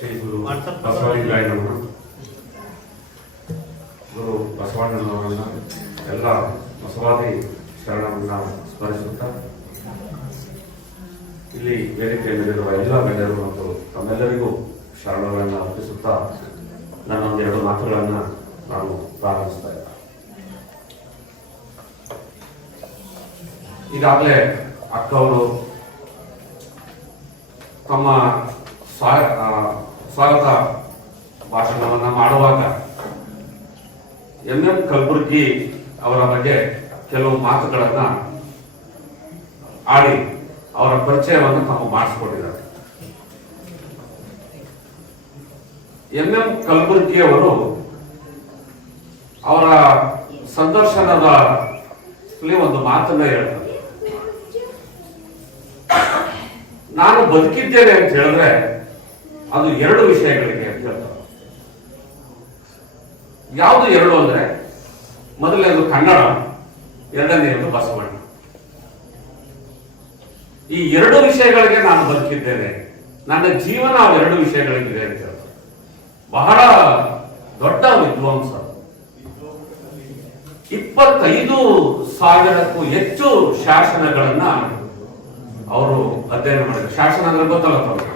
ಶ್ರೀ ಗುರು ಬಸವಲಿಂಗಾಯನವರು, ಗುರು ಬಸವಣ್ಣನವರನ್ನ ಎಲ್ಲ ಬಸವಾದಿ ಶರಣರನ್ನ ಸ್ಮರಿಸುತ್ತಾ ಇಲ್ಲಿ ವೇದಿಕೆಯಲ್ಲಿರುವ ಎಲ್ಲ ಗಣ್ಯರು ಮತ್ತು ತಮ್ಮೆಲ್ಲರಿಗೂ ಶರಣರನ್ನ ಅರ್ಪಿಸುತ್ತಾ ನನ್ನೊಂದೆರಡು ಮಾತುಗಳನ್ನ ನಾನು ಪ್ರಾರಂಭಿಸ್ತಾ ಇದ್ದೆ. ಈಗಾಗಲೇ ಅಕ್ಕವರು ತಮ್ಮ ಸ್ವಾಗತ ಭಾಷಣವನ್ನ ಮಾಡುವಾಗ ಎಂ ಕಲಬುರ್ಗಿ ಅವರ ಬಗ್ಗೆ ಕೆಲವು ಮಾತುಗಳನ್ನ ಆಡಿ ಅವರ ಪರಿಚಯವನ್ನು ತಾವು ಮಾಡಿಸ್ಕೊಂಡಿದ್ದಾರೆ. ಎಂ ಕಲಬುರ್ಗಿ ಅವರು ಅವರ ಸಂದರ್ಶನದ ಒಂದು ಮಾತನ್ನ ಹೇಳ್ತಾರೆ, ನಾನು ಬದುಕಿದ್ದೇನೆ ಅಂತ ಹೇಳಿದ್ರೆ ಅದು ಎರಡು ವಿಷಯಗಳಿಗೆ ಅಂತ ಹೇಳ್ತಾರೆ. ಯಾವುದು ಎರಡು ಅಂದ್ರೆ, ಮೊದಲನೇದು ಕನ್ನಡ, ಎರಡನೆಯದು ಬಸವಣ್ಣ. ಈ ಎರಡು ವಿಷಯಗಳಿಗೆ ನಾನು ಬದುಕಿದ್ದೇನೆ, ನನ್ನ ಜೀವನ ಅವೆರಡು ವಿಷಯಗಳಿಗಿದೆ ಅಂತ ಹೇಳ್ತಾರೆ. ಬಹಳ ದೊಡ್ಡ ವಿದ್ವಾಂಸ. 25,000ಕ್ಕೂ ಹೆಚ್ಚು ಶಾಸನಗಳನ್ನ ಅವರು ಅಧ್ಯಯನ ಮಾಡಿದ್ದಾರೆ. ಶಾಸನ ಅಂದ್ರೆ ಗೊತ್ತಲ್ಲ ತಮಗೆ,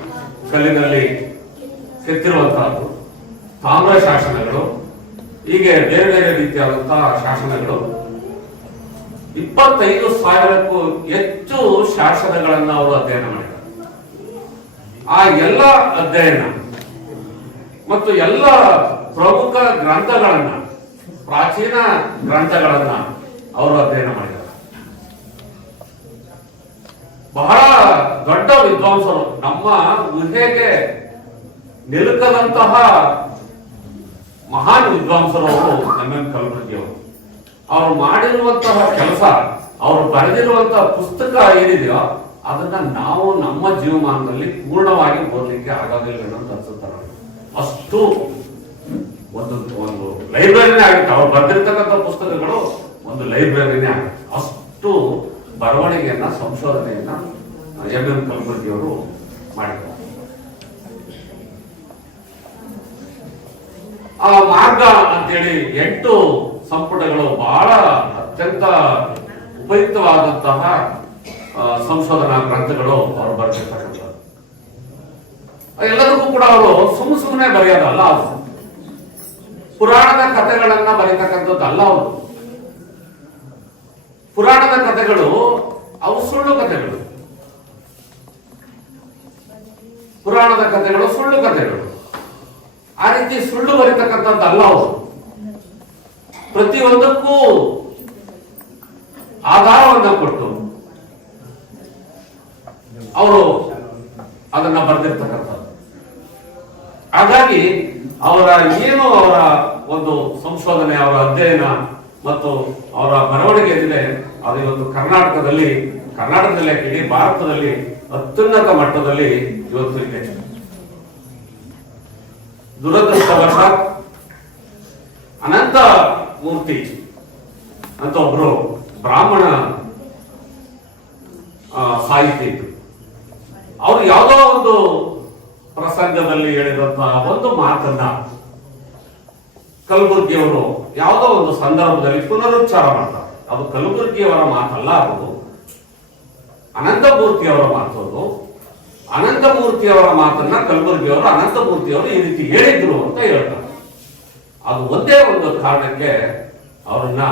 ಕಲ್ಲಿನಲ್ಲಿ ಕೆತ್ತಿರುವಂತಹದ್ದು, ತಾಮ್ರ ಶಾಸನಗಳು, ಹೀಗೆ ಬೇರೆ ಬೇರೆ ರೀತಿಯಾದಂತಹ ಶಾಸನಗಳು. 25,000ಕ್ಕೂ ಹೆಚ್ಚು ಶಾಸನಗಳನ್ನ ಅವರು ಅಧ್ಯಯನ ಮಾಡಿದ್ದಾರೆ. ಆ ಎಲ್ಲ ಅಧ್ಯಯನ ಮತ್ತು ಎಲ್ಲ ಪ್ರಮುಖ ಗ್ರಂಥಗಳನ್ನ, ಪ್ರಾಚೀನ ಗ್ರಂಥಗಳನ್ನ ಅವರು ಅಧ್ಯಯನ ಮಾಡಿದ್ದಾರೆ. ಬಹಳ ದೊಡ್ಡ ವಿದ್ವಾಂಸರು, ನಮ್ಮ ಊಹೆಗೆ ನಿಲುಕದಂತಹ ಮಹಾನ್ ವಿದ್ವಾಂಸರು ಅವರು ಎಂ ಕಲಬುರ್ಗಿ ಅವರು. ಅವರು ಮಾಡಿರುವಂತಹ ಕೆಲಸ, ಅವರು ಬರೆದಿರುವಂತಹ ಪುಸ್ತಕ ಏನಿದೆಯೋ ಅದನ್ನ ನಾವು ನಮ್ಮ ಜೀವಮಾನದಲ್ಲಿ ಪೂರ್ಣವಾಗಿ ಓದಲಿಕ್ಕೆ ಆಗೋದಿಲ್ಲ ಅಂತ ಅನ್ಸುತ್ತೆ. ಅಷ್ಟು ಒಂದು ಒಂದು ಲೈಬ್ರರಿನೇ ಆಗುತ್ತೆ. ಅವ್ರು ಬರೆದಿರ್ತಕ್ಕಂಥ ಪುಸ್ತಕಗಳು ಒಂದು ಲೈಬ್ರರಿನೇ ಆಗುತ್ತೆ. ಅಷ್ಟು ಬರವಣಿಗೆಯನ್ನ, ಸಂಶೋಧನೆಯನ್ನ ಎಂ ಕಲಬುರ್ಗಿ ಅವರು ಮಾಡಿದ್ದಾರೆ. ಆ ಮಾರ್ಗ ಅಂತೇಳಿ 8 ಸಂಪುಟಗಳು ಬಹಳ ಅತ್ಯಂತ ಉಪಯುಕ್ತವಾದಂತಹ ಸಂಶೋಧನಾ ಗ್ರಂಥಗಳು ಅವರು ಬರೆದಿರ್ತಕ್ಕಂಥದ್ದು. ಎಲ್ಲದಕ್ಕೂ ಕೂಡ ಅವರು ಸುಮ್ಮನೆ ಬರೆಯೋದಲ್ಲ, ಅವರು ಪುರಾಣದ ಕಥೆಗಳನ್ನ ಬರೀತಕ್ಕಂಥದ್ದಲ್ಲ. ಅವರು ಪುರಾಣದ ಕಥೆಗಳು ಅವು ಸುಳ್ಳು ಕಥೆಗಳು, ಪುರಾಣದ ಕಥೆಗಳು ಸುಳ್ಳು ಕಥೆಗಳು. ಆ ರೀತಿ ಸುಳ್ಳು ಬರೀತಕ್ಕಂಥದ್ದಲ್ಲ. ಅವರು ಪ್ರತಿಯೊಂದಕ್ಕೂ ಆಧಾರವನ್ನ ಕೊಟ್ಟು ಅವರು ಅದನ್ನ ಬರೆದಿರ್ತಕ್ಕಂಥದ್ದು. ಹಾಗಾಗಿ ಅವರ ಒಂದು ಸಂಶೋಧನೆ, ಅವರ ಅಧ್ಯಯನ ಮತ್ತು ಅವರ ಬರವಣಿಗೆ ಏನಿದೆ ಅದು ಇವತ್ತು ಕರ್ನಾಟಕದಲ್ಲಿ ಇಡೀ ಭಾರತದಲ್ಲಿ ಅತ್ಯುನ್ನತ ಮಟ್ಟದಲ್ಲಿ ಇವತ್ತು ಇದೆ. ದುರದೃಷ್ಟವಶಾತ್ ಅನಂತ ಮೂರ್ತಿ ಅಂತ ಒಬ್ರು ಬ್ರಾಹ್ಮಣ ಸಾಹಿತಿ ಇದ್ರು. ಅವರು ಯಾವುದೋ ಒಂದು ಪ್ರಸಂಗದಲ್ಲಿ ಹೇಳಿದಂತಹ ಒಂದು ಮಾತನ್ನ ಕಲಬುರ್ಗಿ ಅವರು ಯಾವುದೋ ಒಂದು ಸಂದರ್ಭದಲ್ಲಿ ಪುನರುಚ್ಚಾರ ಮಾಡ್ತಾರೆ. ಅದು ಕಲಬುರ್ಗಿಯವರ ಮಾತಲ್ಲ, ಅದು ಅನಂತಮೂರ್ತಿಯವರ ಮಾತು. ಅದು ಅನಂತಮೂರ್ತಿಯವರ ಮಾತನ್ನ ಕಲಬುರ್ಗಿಯವರು, ಅನಂತಮೂರ್ತಿಯವರು ಈ ರೀತಿ ಹೇಳಿದ್ರು ಅಂತ ಹೇಳ್ತಾರೆ. ಅದು ಒಂದೇ ಒಂದು ಕಾರಣಕ್ಕೆ ಅವರನ್ನ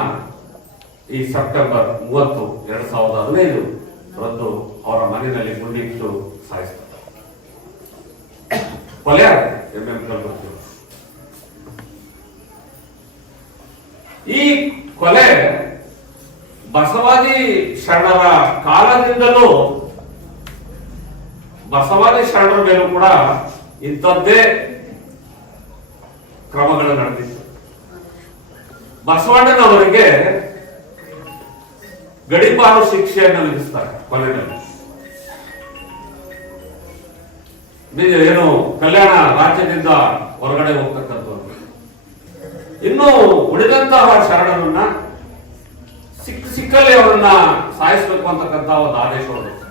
ಈ ಸೆಪ್ಟೆಂಬರ್ 30, 2015 ರಂದು ಅವರ ಮನೆಯಲ್ಲಿ ಗುಂಡಿಟ್ಟು ಸಾಯಿಸ್ತಾರೆ. ಕೊಲೆ ಆಗುತ್ತೆ ಎಂ ಕಲಬುರ್ಗಿ. ಈ ಕೊಲೆ ಬಸವಾದಿ ಶರಣರ ಕಾಲದಿಂದಲೂ, ಬಸವಾದಿ ಶರಣರ ಮೇಲೂ ಕೂಡ ಇಂಥದ್ದೇ ಕ್ರಮಗಳು ನಡೆದಿತ್ತು. ಬಸವಣ್ಣನವರಿಗೆ ಗಡೀಪಾರು ಶಿಕ್ಷೆಯನ್ನು ವಿಧಿಸ್ತಾರೆ ಕೊಲೆಯಲ್ಲಿ. ಏನು ಕಲ್ಯಾಣ ರಾಜ್ಯದಿಂದ ಹೊರಗಡೆ ಹೋಗ್ತಕ್ಕಂಥದ್ದು. ಇನ್ನು ಉಳಿದಂತಹ ಶರಣರನ್ನ ಸಿಕ್ಕಲ್ಲಿ ಅವರನ್ನ ಸಾಯಿಸಬೇಕು ಅಂತಕ್ಕಂಥ ಒಂದು ಆದೇಶ ಹೊರಡಿತು.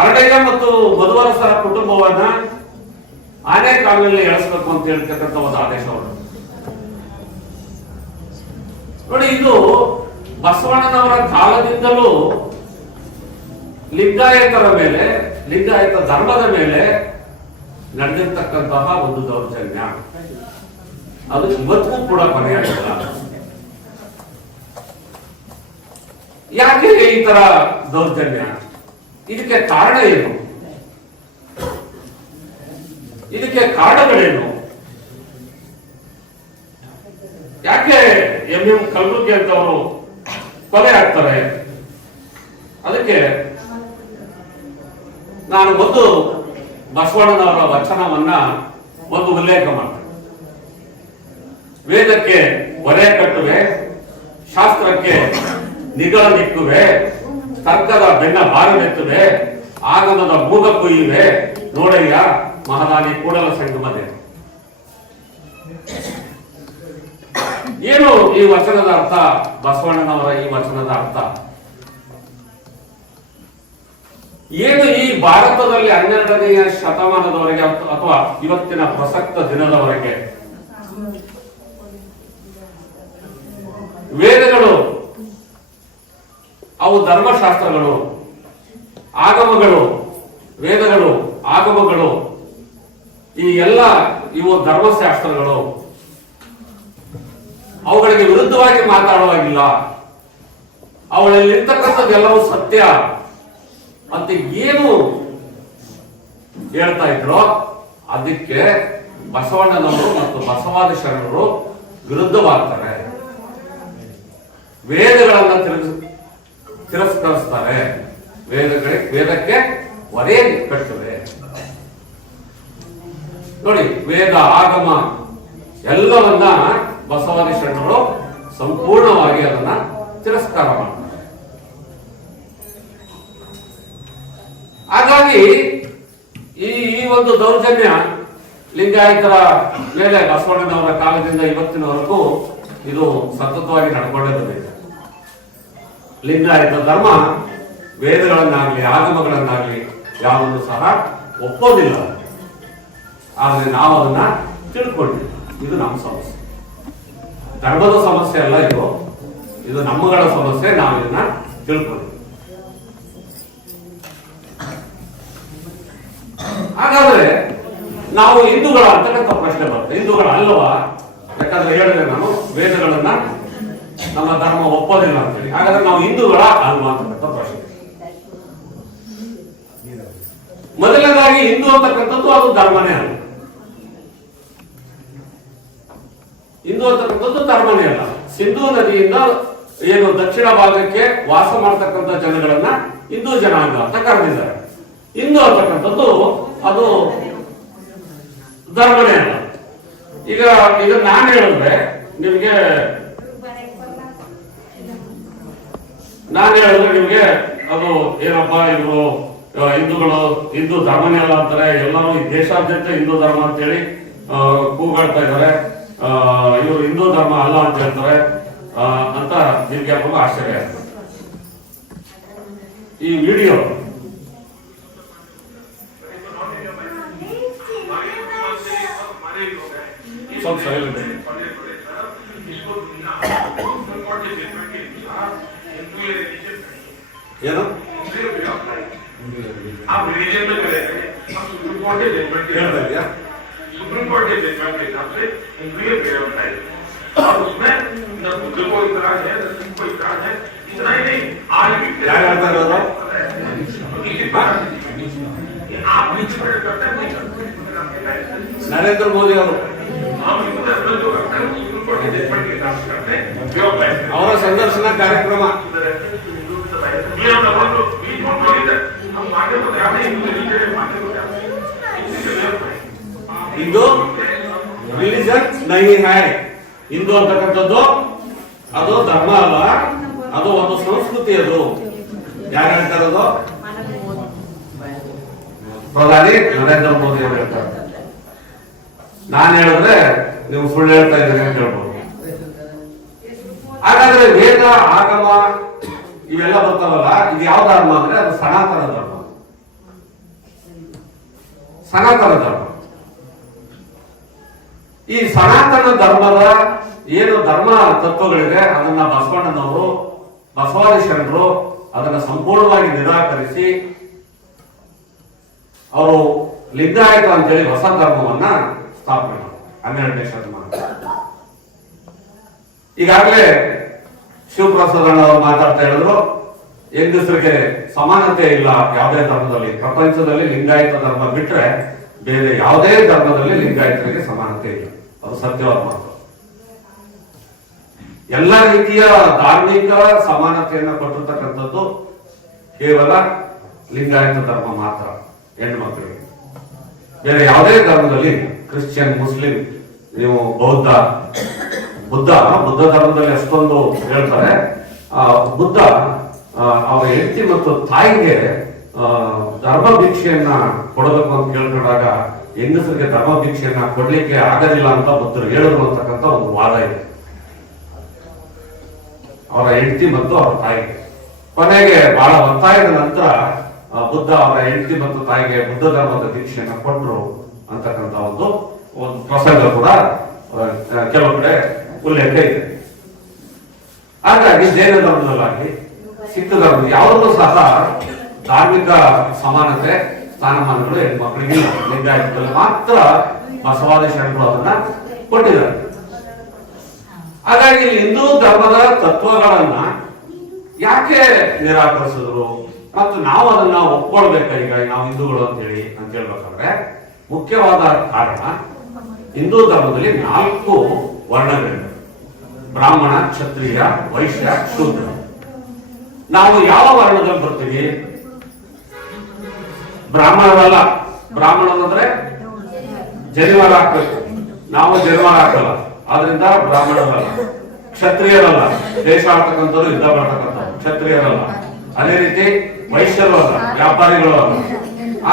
ಅರಡಯ್ಯ ಮತ್ತು ಮಧುವರಸರ ಕುಟುಂಬವನ್ನ ಆನೆಕಾವಿನಲ್ಲಿ ಎಳಿಸಬೇಕು ಅಂತ ಹೇಳ್ತಕ್ಕಂಥ ಒಂದು ಆದೇಶ ಹೊರಟು. ನೋಡಿ, ಇದು ಬಸವಣ್ಣನವರ ಕಾಲದಿಂದಲೂ ಲಿಂಗಾಯತರ ಮೇಲೆ, ಲಿಂಗಾಯತ ಧರ್ಮದ ಮೇಲೆ ನಡೆದಿರ್ತಕ್ಕಂತಹ ಒಂದು ದೌರ್ಜನ್ಯ. ಅದು ಇವತ್ತಿಗೂ ಕೂಡ ಕೊನೆಯಾಗಿಲ್ಲ. ಯಾಕೆ ಈ ತರ ದೌರ್ಜನ್ಯ? ಇದಕ್ಕೆ ಕಾರಣ ಏನು? ಇದಕ್ಕೆ ಕಾರಣಗಳೇನು? ಯಾಕೆ ಎಂ ಕಲಬುರ್ಗಿ ಅಂತವರು ಕೊಲೆ ಆಗ್ತಾರೆ? ಅದಕ್ಕೆ ನಾನು ಒಂದು ಬಸವಣ್ಣನವರ ವಚನವನ್ನ ಒಂದು ಉಲ್ಲೇಖ ಮಾಡ್ತೇನೆ. ವೇದಕ್ಕೆ ಹೊರೆ ಕಟ್ಟುವೆ, ಶಾಸ್ತ್ರಕ್ಕೆ ನಿಗಳ ನಿಕ್ಕುವೆ, ತರ್ಕದ ಬೆನ್ನ ಬಾರನೆತ್ತುವೆ, ಆಗಮದ ಮೂಗ ಕೊಯ್ಯುವೆ, ನೋಡಯ್ಯ ಮಹಾದಾನಿ ಕೂಡಲ ಸಂಗಮದೆ. ಏನು ಈ ವಚನದ ಅರ್ಥ? ಬಸವಣ್ಣನವರ ಈ ವಚನದ ಅರ್ಥ ಏನು? ಈ ಭಾರತದಲ್ಲಿ 12ನೆಯ ಶತಮಾನದವರೆಗೆ ಅಥವಾ ಇವತ್ತಿನ ಪ್ರಸಕ್ತ ದಿನದವರೆಗೆ ವೇದಗಳು, ಅವು ಧರ್ಮಶಾಸ್ತ್ರಗಳು, ಆಗಮಗಳು, ವೇದಗಳು, ಆಗಮಗಳು, ಈ ಎಲ್ಲ ಇವು ಧರ್ಮಶಾಸ್ತ್ರಗಳು, ಅವುಗಳಿಗೆ ವಿರುದ್ಧವಾಗಿ ಮಾತಾಡುವಾಗಿಲ್ಲ. ಅವುಗಳಲ್ಲಿರ್ತಕ್ಕಂಥದ್ದೆಲ್ಲವೂ ಸತ್ಯ ಅಂತ ಏನು ಹೇಳ್ತಾ ಇದ್ರು, ಅದಕ್ಕೆ ಬಸವಣ್ಣನವರು ಮತ್ತು ಬಸವಾದಿ ಶರಣರು ವಿರುದ್ಧವಾಗ್ತಾರೆ. ವೇದಗಳನ್ನ ತಿರಸ್ಕರಿಸ್ತಾರೆ. ವೇದಕ್ಕೆ ಹೊರೆ ಕಟ್ಟುವೆ. ನೋಡಿ, ವೇದ ಆಗಮ ಎಲ್ಲವನ್ನ ಬಸವಾದಿ ಶರಣರು ಸಂಪೂರ್ಣವಾಗಿ ಅದನ್ನ ತಿರಸ್ಕಾರ ಮಾಡ್ತಾರೆ. ಹಾಗಾಗಿ ಈ ಒಂದು ದೌರ್ಜನ್ಯ ಲಿಂಗಾಯತರ ಮೇಲೆ ಬಸವಣ್ಣನವರ ಕಾಲದಿಂದ ಇವತ್ತಿನವರೆಗೂ ಇದು ಸತತವಾಗಿ ನಡ್ಕೊಂಡೇ ಬಂದಿದೆ. ಲಿಂಗಾಯತ ಧರ್ಮ ವೇದಗಳನ್ನಾಗ್ಲಿ ಆಗಮಗಳನ್ನಾಗ್ಲಿ ಯಾವುದನ್ನು ಸಹ ಒಪ್ಪೋದಿಲ್ಲ. ಆದ್ರೆ ನಾವು ಅದನ್ನ ತಿಳ್ಕೊಂಡಿವಿ. ಇದು ನಮ್ಮ ಸಮಸ್ಯೆ, ಧರ್ಮದ ಸಮಸ್ಯೆ ಅಲ್ಲ ಇದು ನಮ್ಮಗಳ ಸಮಸ್ಯೆ. ನಾವು ಇದನ್ನ ತಿಳ್ಕೊಂಡಿವಿ. ಹಾಗಾದ್ರೆ ನಾವು ಹಿಂದೂಗಳ ಅಂತಕ್ಕಂಥ ಪ್ರಶ್ನೆ ಬರುತ್ತೆ. ಹಿಂದೂಗಳ ಅಲ್ಲವಾ? ಯಾಕಂದ್ರೆ ಹೇಳಿದೆ ನಾನು, ವೇದಗಳನ್ನ ನಮ್ಮ ಧರ್ಮ ಒಪ್ಪೋದಿಲ್ಲ ಅಂತೇಳಿ. ಹಾಗಾದ್ರೆ ನಾವು ಹಿಂದೂಗಳ ಅಲ್ವಾ ಅಂತಕ್ಕಂಥ ಪ್ರಶ್ನೆ. ಮೊದಲನೇದಾಗಿ ಹಿಂದೂ ಅಂತಕ್ಕಂಥದ್ದು ಅದು ಧರ್ಮನೇ ಅಲ್ಲ. ಹಿಂದೂ ಅಂತಕ್ಕಂಥದ್ದು ಧರ್ಮನೇ ಅಲ್ಲ. ಸಿಂಧೂ ನದಿಯಿಂದ ಏನು ದಕ್ಷಿಣ ಭಾಗಕ್ಕೆ ವಾಸ ಮಾಡ್ತಕ್ಕಂಥ ಜನಗಳನ್ನ ಹಿಂದೂ ಜನಾಂಗ ಅಂತ ಕರೆದಿದ್ದಾರೆ. ಹಿಂದೂ ಅಂತಕ್ಕಂಥದ್ದು ಅದು ಧರ್ಮನೇ ಅಲ್ಲ. ಈಗ ನಾನು ಹೇಳಿದ್ರೆ ನಿಮ್ಗೆ ಅದು ಏನಪ್ಪಾ, ಇವರು ಹಿಂದೂಗಳು ಹಿಂದೂ ಧರ್ಮನೇ ಅಲ್ಲ ಅಂತಾರೆ. ಎಲ್ಲರೂ ಈ ದೇಶಾದ್ಯಂತ ಹಿಂದೂ ಧರ್ಮ ಅಂತೇಳಿ ಕೂಗಾಡ್ತಾ ಇದ್ದಾರೆ. ಇವರು ಹಿಂದೂ ಧರ್ಮ ಅಲ್ಲ ಅಂತ ಹೇಳ್ತಾರೆ ಅಂತ ನಿಮ್ಗೆ ಯಾಕೋ ಆಶ್ಚರ್ಯ ಆಗ್ತದೆ. ಈ ವಿಡಿಯೋ ಸ್ವಲ್ಪ ಸೈಲೆಂಟ್ ಇದೆ. ಏನು ಹೇಳ್ತಾ ಇದೆಯಾ? सुप्रीम कोर्ट के जजमेंट के हिसाब से न्यूक्लियर पीरियड ऑफ लाइफ, और उसमें न बुद्ध को इतराज है, न सिंह को इतराज है. इतना ही नहीं, आज भी क्या करता है आप नीचे पड़े करते हैं. नरेंद्र मोदी और हम जो करते हैं सुप्रीम कोर्ट के जजमेंट के हिसाब से करते हैं. और संदर्शन कार्यक्रम हम आगे तो ध्यान नहीं ಹಿಂದೂ ರಿಲಿಜನ್ ನಹಿ ಹೈ. ಹಿಂದೂ ಅಂತಕ್ಕಂಥದ್ದು ಅದು ಧರ್ಮ ಅಲ್ಲ, ಅದು ಒಂದು ಸಂಸ್ಕೃತಿ. ಅದು ಯಾರು ಹೇಳ್ತಾರದು? ಪ್ರಧಾನಿ ನರೇಂದ್ರ ಮೋದಿ ಅವರು ಹೇಳ್ತಾರೆ. ನಾನು ಹೇಳಿದ್ರೆ ನೀವು ಸುಳ್ಳು ಹೇಳ್ತಾ ಇದ್ದೀರಿ ಅಂತ ಹೇಳ್ಬೋದು. ಹಾಗಾದ್ರೆ ವೇದ ಆಗಮ ಇವೆಲ್ಲ ಬರ್ತಾವಲ್ಲ, ಇದು ಯಾವ ಧರ್ಮ ಅಂದ್ರೆ ಅದು ಸನಾತನ ಧರ್ಮ. ಸನಾತನ ಧರ್ಮ. ಈ ಸನಾತನ ಧರ್ಮದ ಏನು ಧರ್ಮ ತತ್ವಗಳಿದೆ ಅದನ್ನ ಬಸವಣ್ಣನವರು, ಬಸವಾದಿ ಶರಣರು ಅದನ್ನ ಸಂಪೂರ್ಣವಾಗಿ ನಿರಾಕರಿಸಿ ಅವರು ಲಿಂಗಾಯತ ಅಂತೇಳಿ ಹೊಸ ಧರ್ಮವನ್ನ ಸ್ಥಾಪನೆ ಮಾಡಿದ್ರು 12ನೇ ಶತಮಾನ. ಈಗಾಗಲೇ ಶಿವಪ್ರಸಾದ್ ಅವರು ಮಾತಾಡ್ತಾ ಹೇಳಿದ್ರು, ಹೆಂಗಸರಿಗೆ ಸಮಾನತೆ ಇಲ್ಲ ಯಾವುದೇ ಧರ್ಮದಲ್ಲಿ, ಪ್ರಪಂಚದಲ್ಲಿ ಲಿಂಗಾಯತ ಧರ್ಮ ಬಿಟ್ರೆ ಬೇರೆ ಯಾವುದೇ ಧರ್ಮದಲ್ಲಿ ಲಿಂಗಾಯತರಿಗೆ ಸಮಾನತೆ ಇಲ್ಲ. ಅದು ಸತ್ಯವಾದ ಮಾತು. ಎಲ್ಲ ರೀತಿಯ ಧಾರ್ಮಿಕ ಸಮಾನತೆಯನ್ನು ಕೊಟ್ಟಿರ್ತಕ್ಕಂಥದ್ದು ಕೇವಲ ಲಿಂಗಾಯತ ಧರ್ಮ ಮಾತ್ರ ಹೆಣ್ಣು ಮಕ್ಕಳಿಗೆ. ಬೇರೆ ಯಾವುದೇ ಧರ್ಮದಲ್ಲಿ, ಕ್ರಿಶ್ಚಿಯನ್, ಮುಸ್ಲಿಂ, ನೀವು ಬೌದ್ಧ, ಬುದ್ಧ ಧರ್ಮದಲ್ಲಿ ಅಷ್ಟೊಂದು ಹೇಳ್ತಾರೆ. ಬುದ್ಧ ಅವರ ಹೆಂಡತಿ ಮತ್ತು ತಾಯಿಗೆ ಧರ್ಮ ಭಿಕ್ಷೆಯನ್ನ ಕೊಡಬೇಕು ಅಂತ ಕೇಳ್ಕೊಂಡಾಗ ಹೆಂಗಸರಿಗೆ ಧರ್ಮ ಭಿಕ್ಷೆಯನ್ನ ಕೊಡ್ಲಿಕ್ಕೆ ಆಗೋದಿಲ್ಲ ಅಂತ ಬುದ್ಧರು ಹೇಳಿದ್ರು ಅಂತಕ್ಕಂಥ ಒಂದು ವಾದ ಇದೆ. ಅವರ ಹೆಂಡತಿ ಮತ್ತು ಅವರ ತಾಯಿಗೆ ಕೊನೆಗೆ ಬಹಳ ಒತ್ತಾಯದ ನಂತರ ಬುದ್ಧ ಅವರ ಹೆಂಡತಿ ಮತ್ತು ತಾಯಿಗೆ ಬುದ್ಧ ಧರ್ಮದ ದೀಕ್ಷೆಯನ್ನ ಕೊಟ್ಟರು ಅಂತಕ್ಕಂಥ ಒಂದು ಪ್ರಸಂಗ ಕೂಡ ಕೆಲವು ಕಡೆ ಉಲ್ಲೇಖ ಇದೆ. ಹಾಗಾಗಿ ಜೈನ ಧರ್ಮದಲ್ಲಾಗಲಿ ಸಿಖ್ ಧರ್ಮ ಯಾವುದೂ ಸಹ ಧಾರ್ಮಿಕ ಸಮಾನತೆ ಸ್ಥಾನಮಾನಗಳು ಹೆಣ್ಮಕ್ಳಿಗಿಲ್ಲ. ಲಿಂಗಾಯತದಲ್ಲಿ ಮಾತ್ರ ಬಸವಾದಿ ಶರಣರು ಅದನ್ನ ಕೊಟ್ಟಿದ್ದಾರೆ. ಹಾಗಾಗಿ ಹಿಂದೂ ಧರ್ಮದ ತತ್ವಗಳನ್ನ ಯಾಕೆ ನಿರಾಕರಿಸಿದ್ರು ಮತ್ತು ನಾವು ಅದನ್ನ ಒಪ್ಕೊಳ್ಬೇಕ ಈಗ ನಾವು ಹಿಂದೂಗಳು ಅಂತ ಹೇಳ್ಬೇಕಂದ್ರೆ ಮುಖ್ಯವಾದ ಕಾರಣ, ಹಿಂದೂ ಧರ್ಮದಲ್ಲಿ 4 ವರ್ಣಗಳಿವೆ: ಬ್ರಾಹ್ಮಣ, ಕ್ಷತ್ರಿಯ, ವೈಶ್ಯ, ಶೂದ್ರ. ನಾವು ಯಾವ ವರ್ಣದಲ್ಲಿ ಬರ್ತೀವಿ? ಬ್ರಾಹ್ಮಣರಲ್ಲ. ಬ್ರಾಹ್ಮಣರಂದ್ರೆ ಜನಿವಾರ ಹಾಕ್ಬೇಕು, ನಾವು ಜನಿವಾರ ಹಾಕಲ್ಲ, ಆದ್ರಿಂದ ಬ್ರಾಹ್ಮಣರಲ್ಲ. ಕ್ಷತ್ರಿಯರಲ್ಲ, ದೇಶ ಆಡ್ತಕ್ಕಂಥವ್ರು, ಯುದ್ಧ ಮಾಡ್ತಕ್ಕಂಥವ್ರು ಕ್ಷತ್ರಿಯರಲ್ಲ. ಅದೇ ರೀತಿ ವೈಶ್ಯರು ಅಲ್ಲ, ವ್ಯಾಪಾರಿಗಳು ಅಲ್ಲ.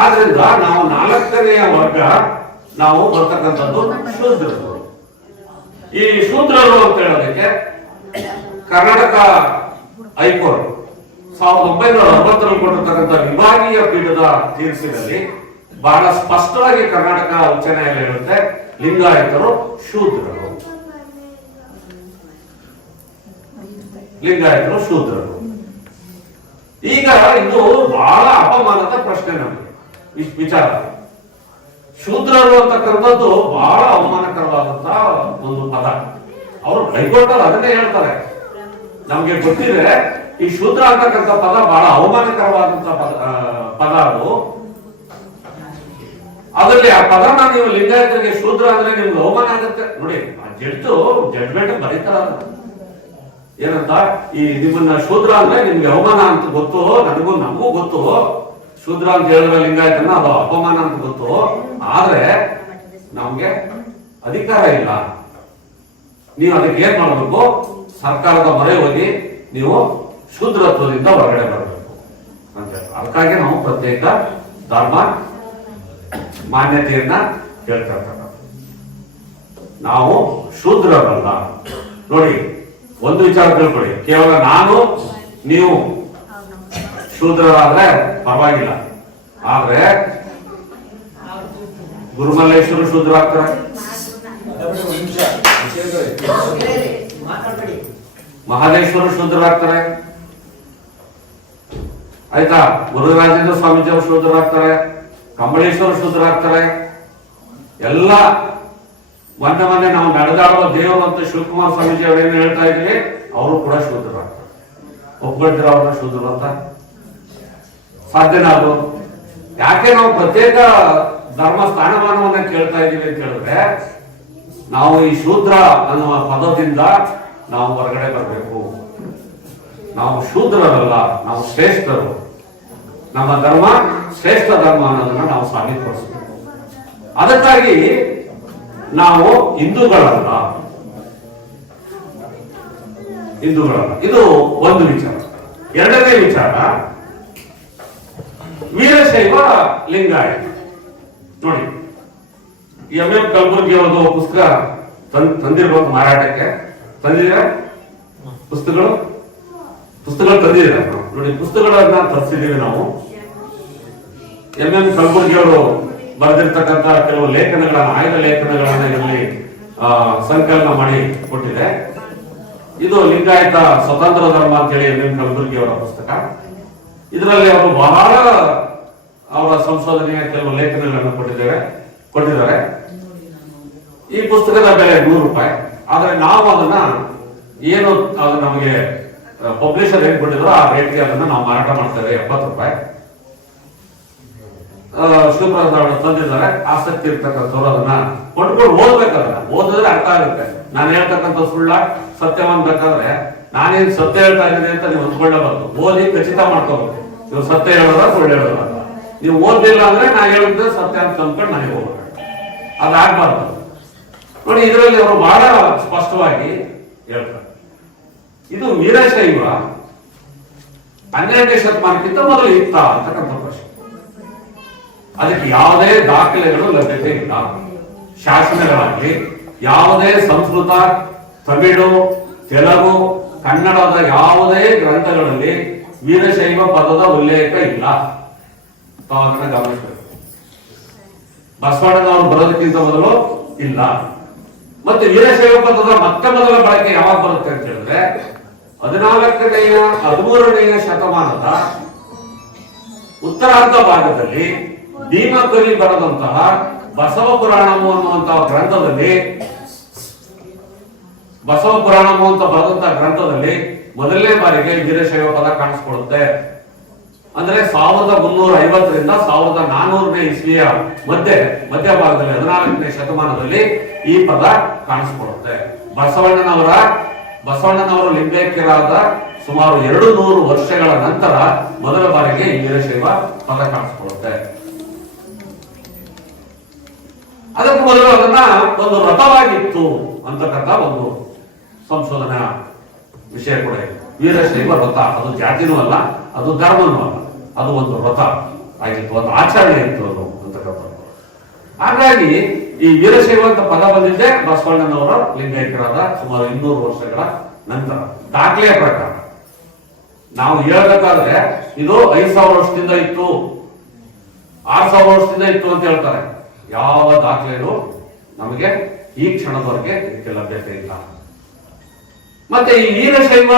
ಆದ್ರಿಂದ ನಾವು 4ನೇ ವರ್ಗ, ನಾವು ಬರ್ತಕ್ಕಂಥದ್ದು ಶೂದ್ರರು. ಈ ಶೂದ್ರರು ಅಂತ ಹೇಳೋದಕ್ಕೆ ಕರ್ನಾಟಕ ಹೈಕೋರ್ಟ್ 1960ರಲ್ಲಿ ಕೊಟ್ಟಿರ್ತಕ್ಕಂಥ ವಿಭಾಗೀಯ ಪೀಠದ ತೀರ್ಪಿನಲ್ಲಿ ಬಹಳ ಸ್ಪಷ್ಟವಾಗಿ ಕರ್ನಾಟಕ ಉಚ್ಚ ನ್ಯಾಯಾಲಯ ಹೇಳುತ್ತೆ, ಲಿಂಗಾಯತರು ಶೂದ್ರರು. ಲಿಂಗಾಯತರು ಶೂದ್ರರು. ಈಗ ಇದು ಬಹಳ ಅಪಮಾನದ ಪ್ರಶ್ನೆ ನಮಗೆ ವಿಚಾರ. ಶೂದ್ರರು ಅಂತಕ್ಕಂಥದ್ದು ಬಹಳ ಅವಮಾನಕರವಾದಂತ ಒಂದು ಪದ. ಅವರು ಹೈಕೋರ್ಟ್ ಅಲ್ಲಿ ಅದನ್ನೇ ಹೇಳ್ತಾರೆ. ನಮ್ಗೆ ಗೊತ್ತಿದೆ ಈ ಶೂದ್ರ ಅಂತಕ್ಕಂಥ ಪದ ಬಹಳ ಅವಮಾನಕರವಾದಂತ ಪದ. ಅದರಲ್ಲಿ ಆ ಪದನ ನೀವು ಲಿಂಗಾಯತರಿಗೆ ಶೂದ್ರ ಅಂದ್ರೆ ನಿಮ್ಗೆ ಅವಮಾನ ಆಗುತ್ತೆ ನೋಡಿ. ಆ ಜಡ್ಜ್ಮೆಂಟ್ ಬರೀತಾರ ಏನಂತ, ಈ ನಿಮ್ಮನ್ನ ಶೂದ್ರ ಅಂದ್ರೆ ನಿಮ್ಗೆ ಅವಮಾನ ಅಂತ ಗೊತ್ತು, ನಮಗೂ ಗೊತ್ತು. ಶೂದ್ರ ಅಂತ ಹೇಳಿದ್ರೆ ಲಿಂಗಾಯತನ ಅದು ಅಪಮಾನ ಅಂತ ಗೊತ್ತು. ಆದ್ರೆ ನಮ್ಗೆ ಅಧಿಕಾರ ಇಲ್ಲ. ನೀವು ಅದಕ್ಕೆ ಏನ್ ಮಾಡಬೇಕು? ಸರ್ಕಾರದ ಮೊರೆ ಹೋಗಿ ನೀವು ಶೂದ್ರತ್ವದಿಂದ ಹೊರಗಡೆ ಬರಬೇಕು ಅಂತ ಹೇಳಿ. ಅದಕ್ಕಾಗಿ ನಾವು ಪ್ರತ್ಯೇಕ ಧರ್ಮ ಮಾನ್ಯತೆಯನ್ನ ಕೇಳ್ತಾ ಇರ್ತಕ್ಕಂಥ. ನಾವು ಶೂದ್ರರಲ್ಲ ನೋಡಿ. ಒಂದು ವಿಚಾರ ತಿಳ್ಕೊಳ್ಳಿ, ಕೇವಲ ನಾನು ನೀವು ಶೂದ್ರರಾದ್ರೆ ಪರವಾಗಿಲ್ಲ, ಆದ್ರೆ ಗುರುಮಲ್ಲೇಶ್ವರು ಶೂದ್ರ ಆಗ್ತಾರೆ, ಮಹಾದೇಶ್ವರು ಶೂದ್ರರಾಗ್ತಾರೆ, ಆಯ್ತಾ, ಗುರುರಾಜೇಂದ್ರ ಸ್ವಾಮೀಜಿ ಅವರು ಶೂದ್ರರಾಗ್ತಾರೆ, ಕಂಬಳೇಶ್ವರ ಶೂದ್ರರಾಗ್ತಾರೆ. ಎಲ್ಲ ಮೊನ್ನೆ ನಾವು ನಡೆದಾಡುವ ದೇವರು ಅಂತ ಶಿವಕುಮಾರ ಸ್ವಾಮೀಜಿ ಅವರೇನು ಹೇಳ್ತಾ ಇದ್ರಿ, ಅವರು ಕೂಡ ಶೂದ್ರರಾಗ್ತಾರೆ. ಒಪ್ಕೊಳ್ತೀರ ಅವ್ರನ್ನ ಶೂದ್ರ ಅಂತ? ಸಾಧ್ಯನಾ ಅದು? ಯಾಕೆ ನಾವು ಪ್ರತ್ಯೇಕ ಧರ್ಮ ಸ್ಥಾನಮಾನವನ್ನ ಕೇಳ್ತಾ ಇದೀವಿ ಅಂತ ಹೇಳಿದ್ರೆ, ನಾವು ಈ ಶೂದ್ರ ಅನ್ನುವ ಪದದಿಂದ ನಾವು ಹೊರಗಡೆ ಬರಬೇಕು. ನಾವು ಶೂದ್ರರಲ್ಲ, ನಾವು ಶ್ರೇಷ್ಠರು. ನಮ್ಮ ಧರ್ಮ ಶ್ರೇಷ್ಠ ಧರ್ಮ ಅನ್ನೋದನ್ನ ನಾವು ಸಾಬೀತುಪಡಿಸಬೇಕು. ಅದಕ್ಕಾಗಿ ನಾವು ಹಿಂದೂಗಳಲ್ಲ. ಇದು ಒಂದು ವಿಚಾರ. ಎರಡನೇ ವಿಚಾರ, ವೀರಶೈವ ಲಿಂಗಾಯತ. ನೋಡಿ, ಎಂ ಕಲಬುರ್ಗಿ ಅವರದು ಪುಸ್ತಕ ತಂದಿರ್ಬೇಕು ಮಾರಾಟಕ್ಕೆ. ತಂದಿದ್ದೀರಾ? ಪುಸ್ತಕಗಳು ತಂದಿದ್ದೀರಾ? ನೋಡಿ, ಪುಸ್ತಕಗಳನ್ನ ತರಿಸಿದ್ದೀವಿ ನಾವು. ಎಂ ಕಲಬುರ್ಗಿ ಅವರು ಬರೆದಿರ್ತಕ್ಕಂಥ ಕೆಲವು ಲೇಖನಗಳನ್ನ, ಆಯ್ದ ಲೇಖನಗಳನ್ನ ಇಲ್ಲಿ ಸಂಕಲನ ಮಾಡಿ ಕೊಟ್ಟಿದೆ. ಇದು ಲಿಂಗಾಯತ ಸ್ವತಂತ್ರ ಧರ್ಮ ಅಂತೇಳಿ ಎಂ ಎಂ ಕಲಬುರ್ಗಿ ಅವರ ಪುಸ್ತಕ. ಇದರಲ್ಲಿ ಅವರು ಬಹಳ ಅವರ ಸಂಶೋಧನೆಯ ಕೆಲವು ಲೇಖನಗಳನ್ನು ಕೊಟ್ಟಿದ್ದಾರೆ. ಈ ಪುಸ್ತಕದ ಬೆಲೆ 100 ರೂಪಾಯಿ. ಆದ್ರೆ ನಾವು ಅದನ್ನ ಏನು ಅದು ನಮಗೆ ಪಬ್ಲಿಷರ್ ಏನ್ ಕೊಟ್ಟಿದ್ರು ಆ ರೇಟ್ಗೆ ಅದನ್ನ ನಾವು ಮಾರಾಟ ಮಾಡ್ತೇವೆ 70 ರೂಪಾಯಿ. ಶಿವಪ್ರಸಾದ್ ಅವರು ತಂದಿದ್ದಾರೆ. ಆಸಕ್ತಿ ಇರ್ತಕ್ಕಂಥವ್ರು ಅದನ್ನ ಕೊಂಡ್ಕೊಂಡು ಓದ್ಬೇಕದನ್ನ. ಓದಿದ್ರೆ ಅರ್ಥ ಆಗುತ್ತೆ. ನಾನು ಹೇಳ್ತಕ್ಕಂಥ ಸುಳ್ಳ ಸತ್ಯವಂತ ಬೇಕಾದ್ರೆ ನಾನೇನ್ ಸತ್ಯ ಹೇಳ್ತಾ ಇದ್ದೀನಿ ಅಂತ ನೀವು ಅಂದ್ಕೊಳ್ಳಬಾರ್ದು. ಓದಿ ಖಚಿತ ಮಾಡ್ಕೋಬೇಕು. ನೀವು ಸತ್ಯ ಹೇಳೋದ ಸುಳ್ಳು ಹೇಳೋದ. ನೀವು ಓದ್ಲಿಲ್ಲ ಅಂದ್ರೆ ನಾ ಹೇಳಿದ್ರೆ ಸತ್ಯ ಅಂತ ಅಂದ್ಕೊಂಡು ನನಗೆ ಹೋಗ್ಬೇಕು. ಅದಾಗಬಾರ್ದು. ನೋಡಿ, ಇದರಲ್ಲಿ ಅವರು ಬಹಳ ಸ್ಪಷ್ಟವಾಗಿ ಹೇಳ್ತಾರೆ. ಇದು ವೀರಶೈವ 12ನೇ ಶತಮಾನಕ್ಕಿಂತ ಮೊದಲು ಇತ್ತ ಅಂತಕ್ಕಂಥ ಪ್ರಶ್ನೆ. ಅದಕ್ಕೆ ಯಾವುದೇ ದಾಖಲೆಗಳು ಲಭ್ಯತೆ ಇಲ್ಲ. ಶಾಸನಗಳಾಗಲಿ, ಯಾವುದೇ ಸಂಸ್ಕೃತ, ತಮಿಳು, ತೆಲುಗು, ಕನ್ನಡದ ಯಾವುದೇ ಗ್ರಂಥಗಳಲ್ಲಿ ವೀರಶೈವ ಪದದ ಉಲ್ಲೇಖ ಇಲ್ಲ. ತಾವು ಅದನ್ನ ಗಮನಿಸಬೇಕು. ಬಸವಣ್ಣನವರು ಬರೋದಕ್ಕಿಂತ ಮೊದಲು ಇಲ್ಲ. ಮತ್ತೆ ವೀರಶೈವ ಪದದ ಮತ್ತೆ ಮೊದಲ ಬಳಕೆ ಯಾವಾಗ ಬರುತ್ತೆ ಅಂತ ಹೇಳಿದ್ರೆ 14ನೇಯ 13ನೇಯ ಶತಮಾನದ ಉತ್ತರಾರ್ಧ ಭಾಗದಲ್ಲಿ ಭೀಮಕವಿ ಬರೆದಂತಹ ಬಸವ ಪುರಾಣಮು ಅನ್ನುವಂತಹ ಗ್ರಂಥದಲ್ಲಿ ಮೊದಲನೇ ಬಾರಿಗೆ ವೀರಶೈವ ಪದ ಕಾಣಿಸ್ಕೊಳ್ಳುತ್ತೆ. ಅಂದ್ರೆ 1350ರಿಂದ 1400ನೇ ಇಸ್ವಿಯ ಮಧ್ಯಭಾಗದಲ್ಲಿ 14ನೇ ಶತಮಾನದಲ್ಲಿ ಈ ಪದ ಕಾಣಿಸ್ಕೊಳ್ಳುತ್ತೆ. ಬಸವಣ್ಣನವರು ಲಿಂಗೈಕ್ಯರಾದ ಸುಮಾರು 200 ವರ್ಷಗಳ ನಂತರ ಮೊದಲ ಬಾರಿಗೆ ಈ ವೀರಶೈವ ಪದ ಕಾಣಿಸ್ಕೊಳ್ಳುತ್ತೆ. ಅದಕ್ಕೂ ಮೊದಲು ಅದನ್ನ ಒಂದು ವ್ರತವಾಗಿತ್ತು ಅಂತಕ್ಕಂಥ ಒಂದು ಸಂಶೋಧನಾ ವಿಷಯ ಕೂಡ ಇದೆ. ವೀರಶೈವ ವ್ರತ, ಅದು ಜಾತಿನೂ ಅಲ್ಲ, ಅದು ಧರ್ಮನೂ ಅಲ್ಲ, ಅದು ಒಂದು ವ್ರತ ಆಗಿತ್ತು, ಒಂದು ಆಚರಣೆ ಇತ್ತು ಅದು ಅಂತಕ್ಕಂಥದ್ದು. ಹಾಗಾಗಿ ಈ ವೀರಶೈವ ಅಂತ ಪದ ಬಂದಿದ್ದೆ ಬಸವಣ್ಣನವರ ಲಿಂಗೈಕ್ಯರಾದ ಸುಮಾರು 200 ವರ್ಷಗಳ ನಂತರ. ದಾಖಲೆಯ ಪ್ರಕಾರ ನಾವು ಹೇಳ್ಬೇಕಾದ್ರೆ ಇದು 5000 ವರ್ಷದಿಂದ ಇತ್ತು, 6000 ವರ್ಷದಿಂದ ಇತ್ತು ಅಂತ ಹೇಳ್ತಾರೆ. ಯಾವ ದಾಖಲೆಗಳು ನಮಗೆ ಈ ಕ್ಷಣದವರೆಗೆ ಇದಕ್ಕೆ ಲಭ್ಯತೆ ಇಲ್ಲ. ಮತ್ತೆ ಈ ವೀರಶೈವ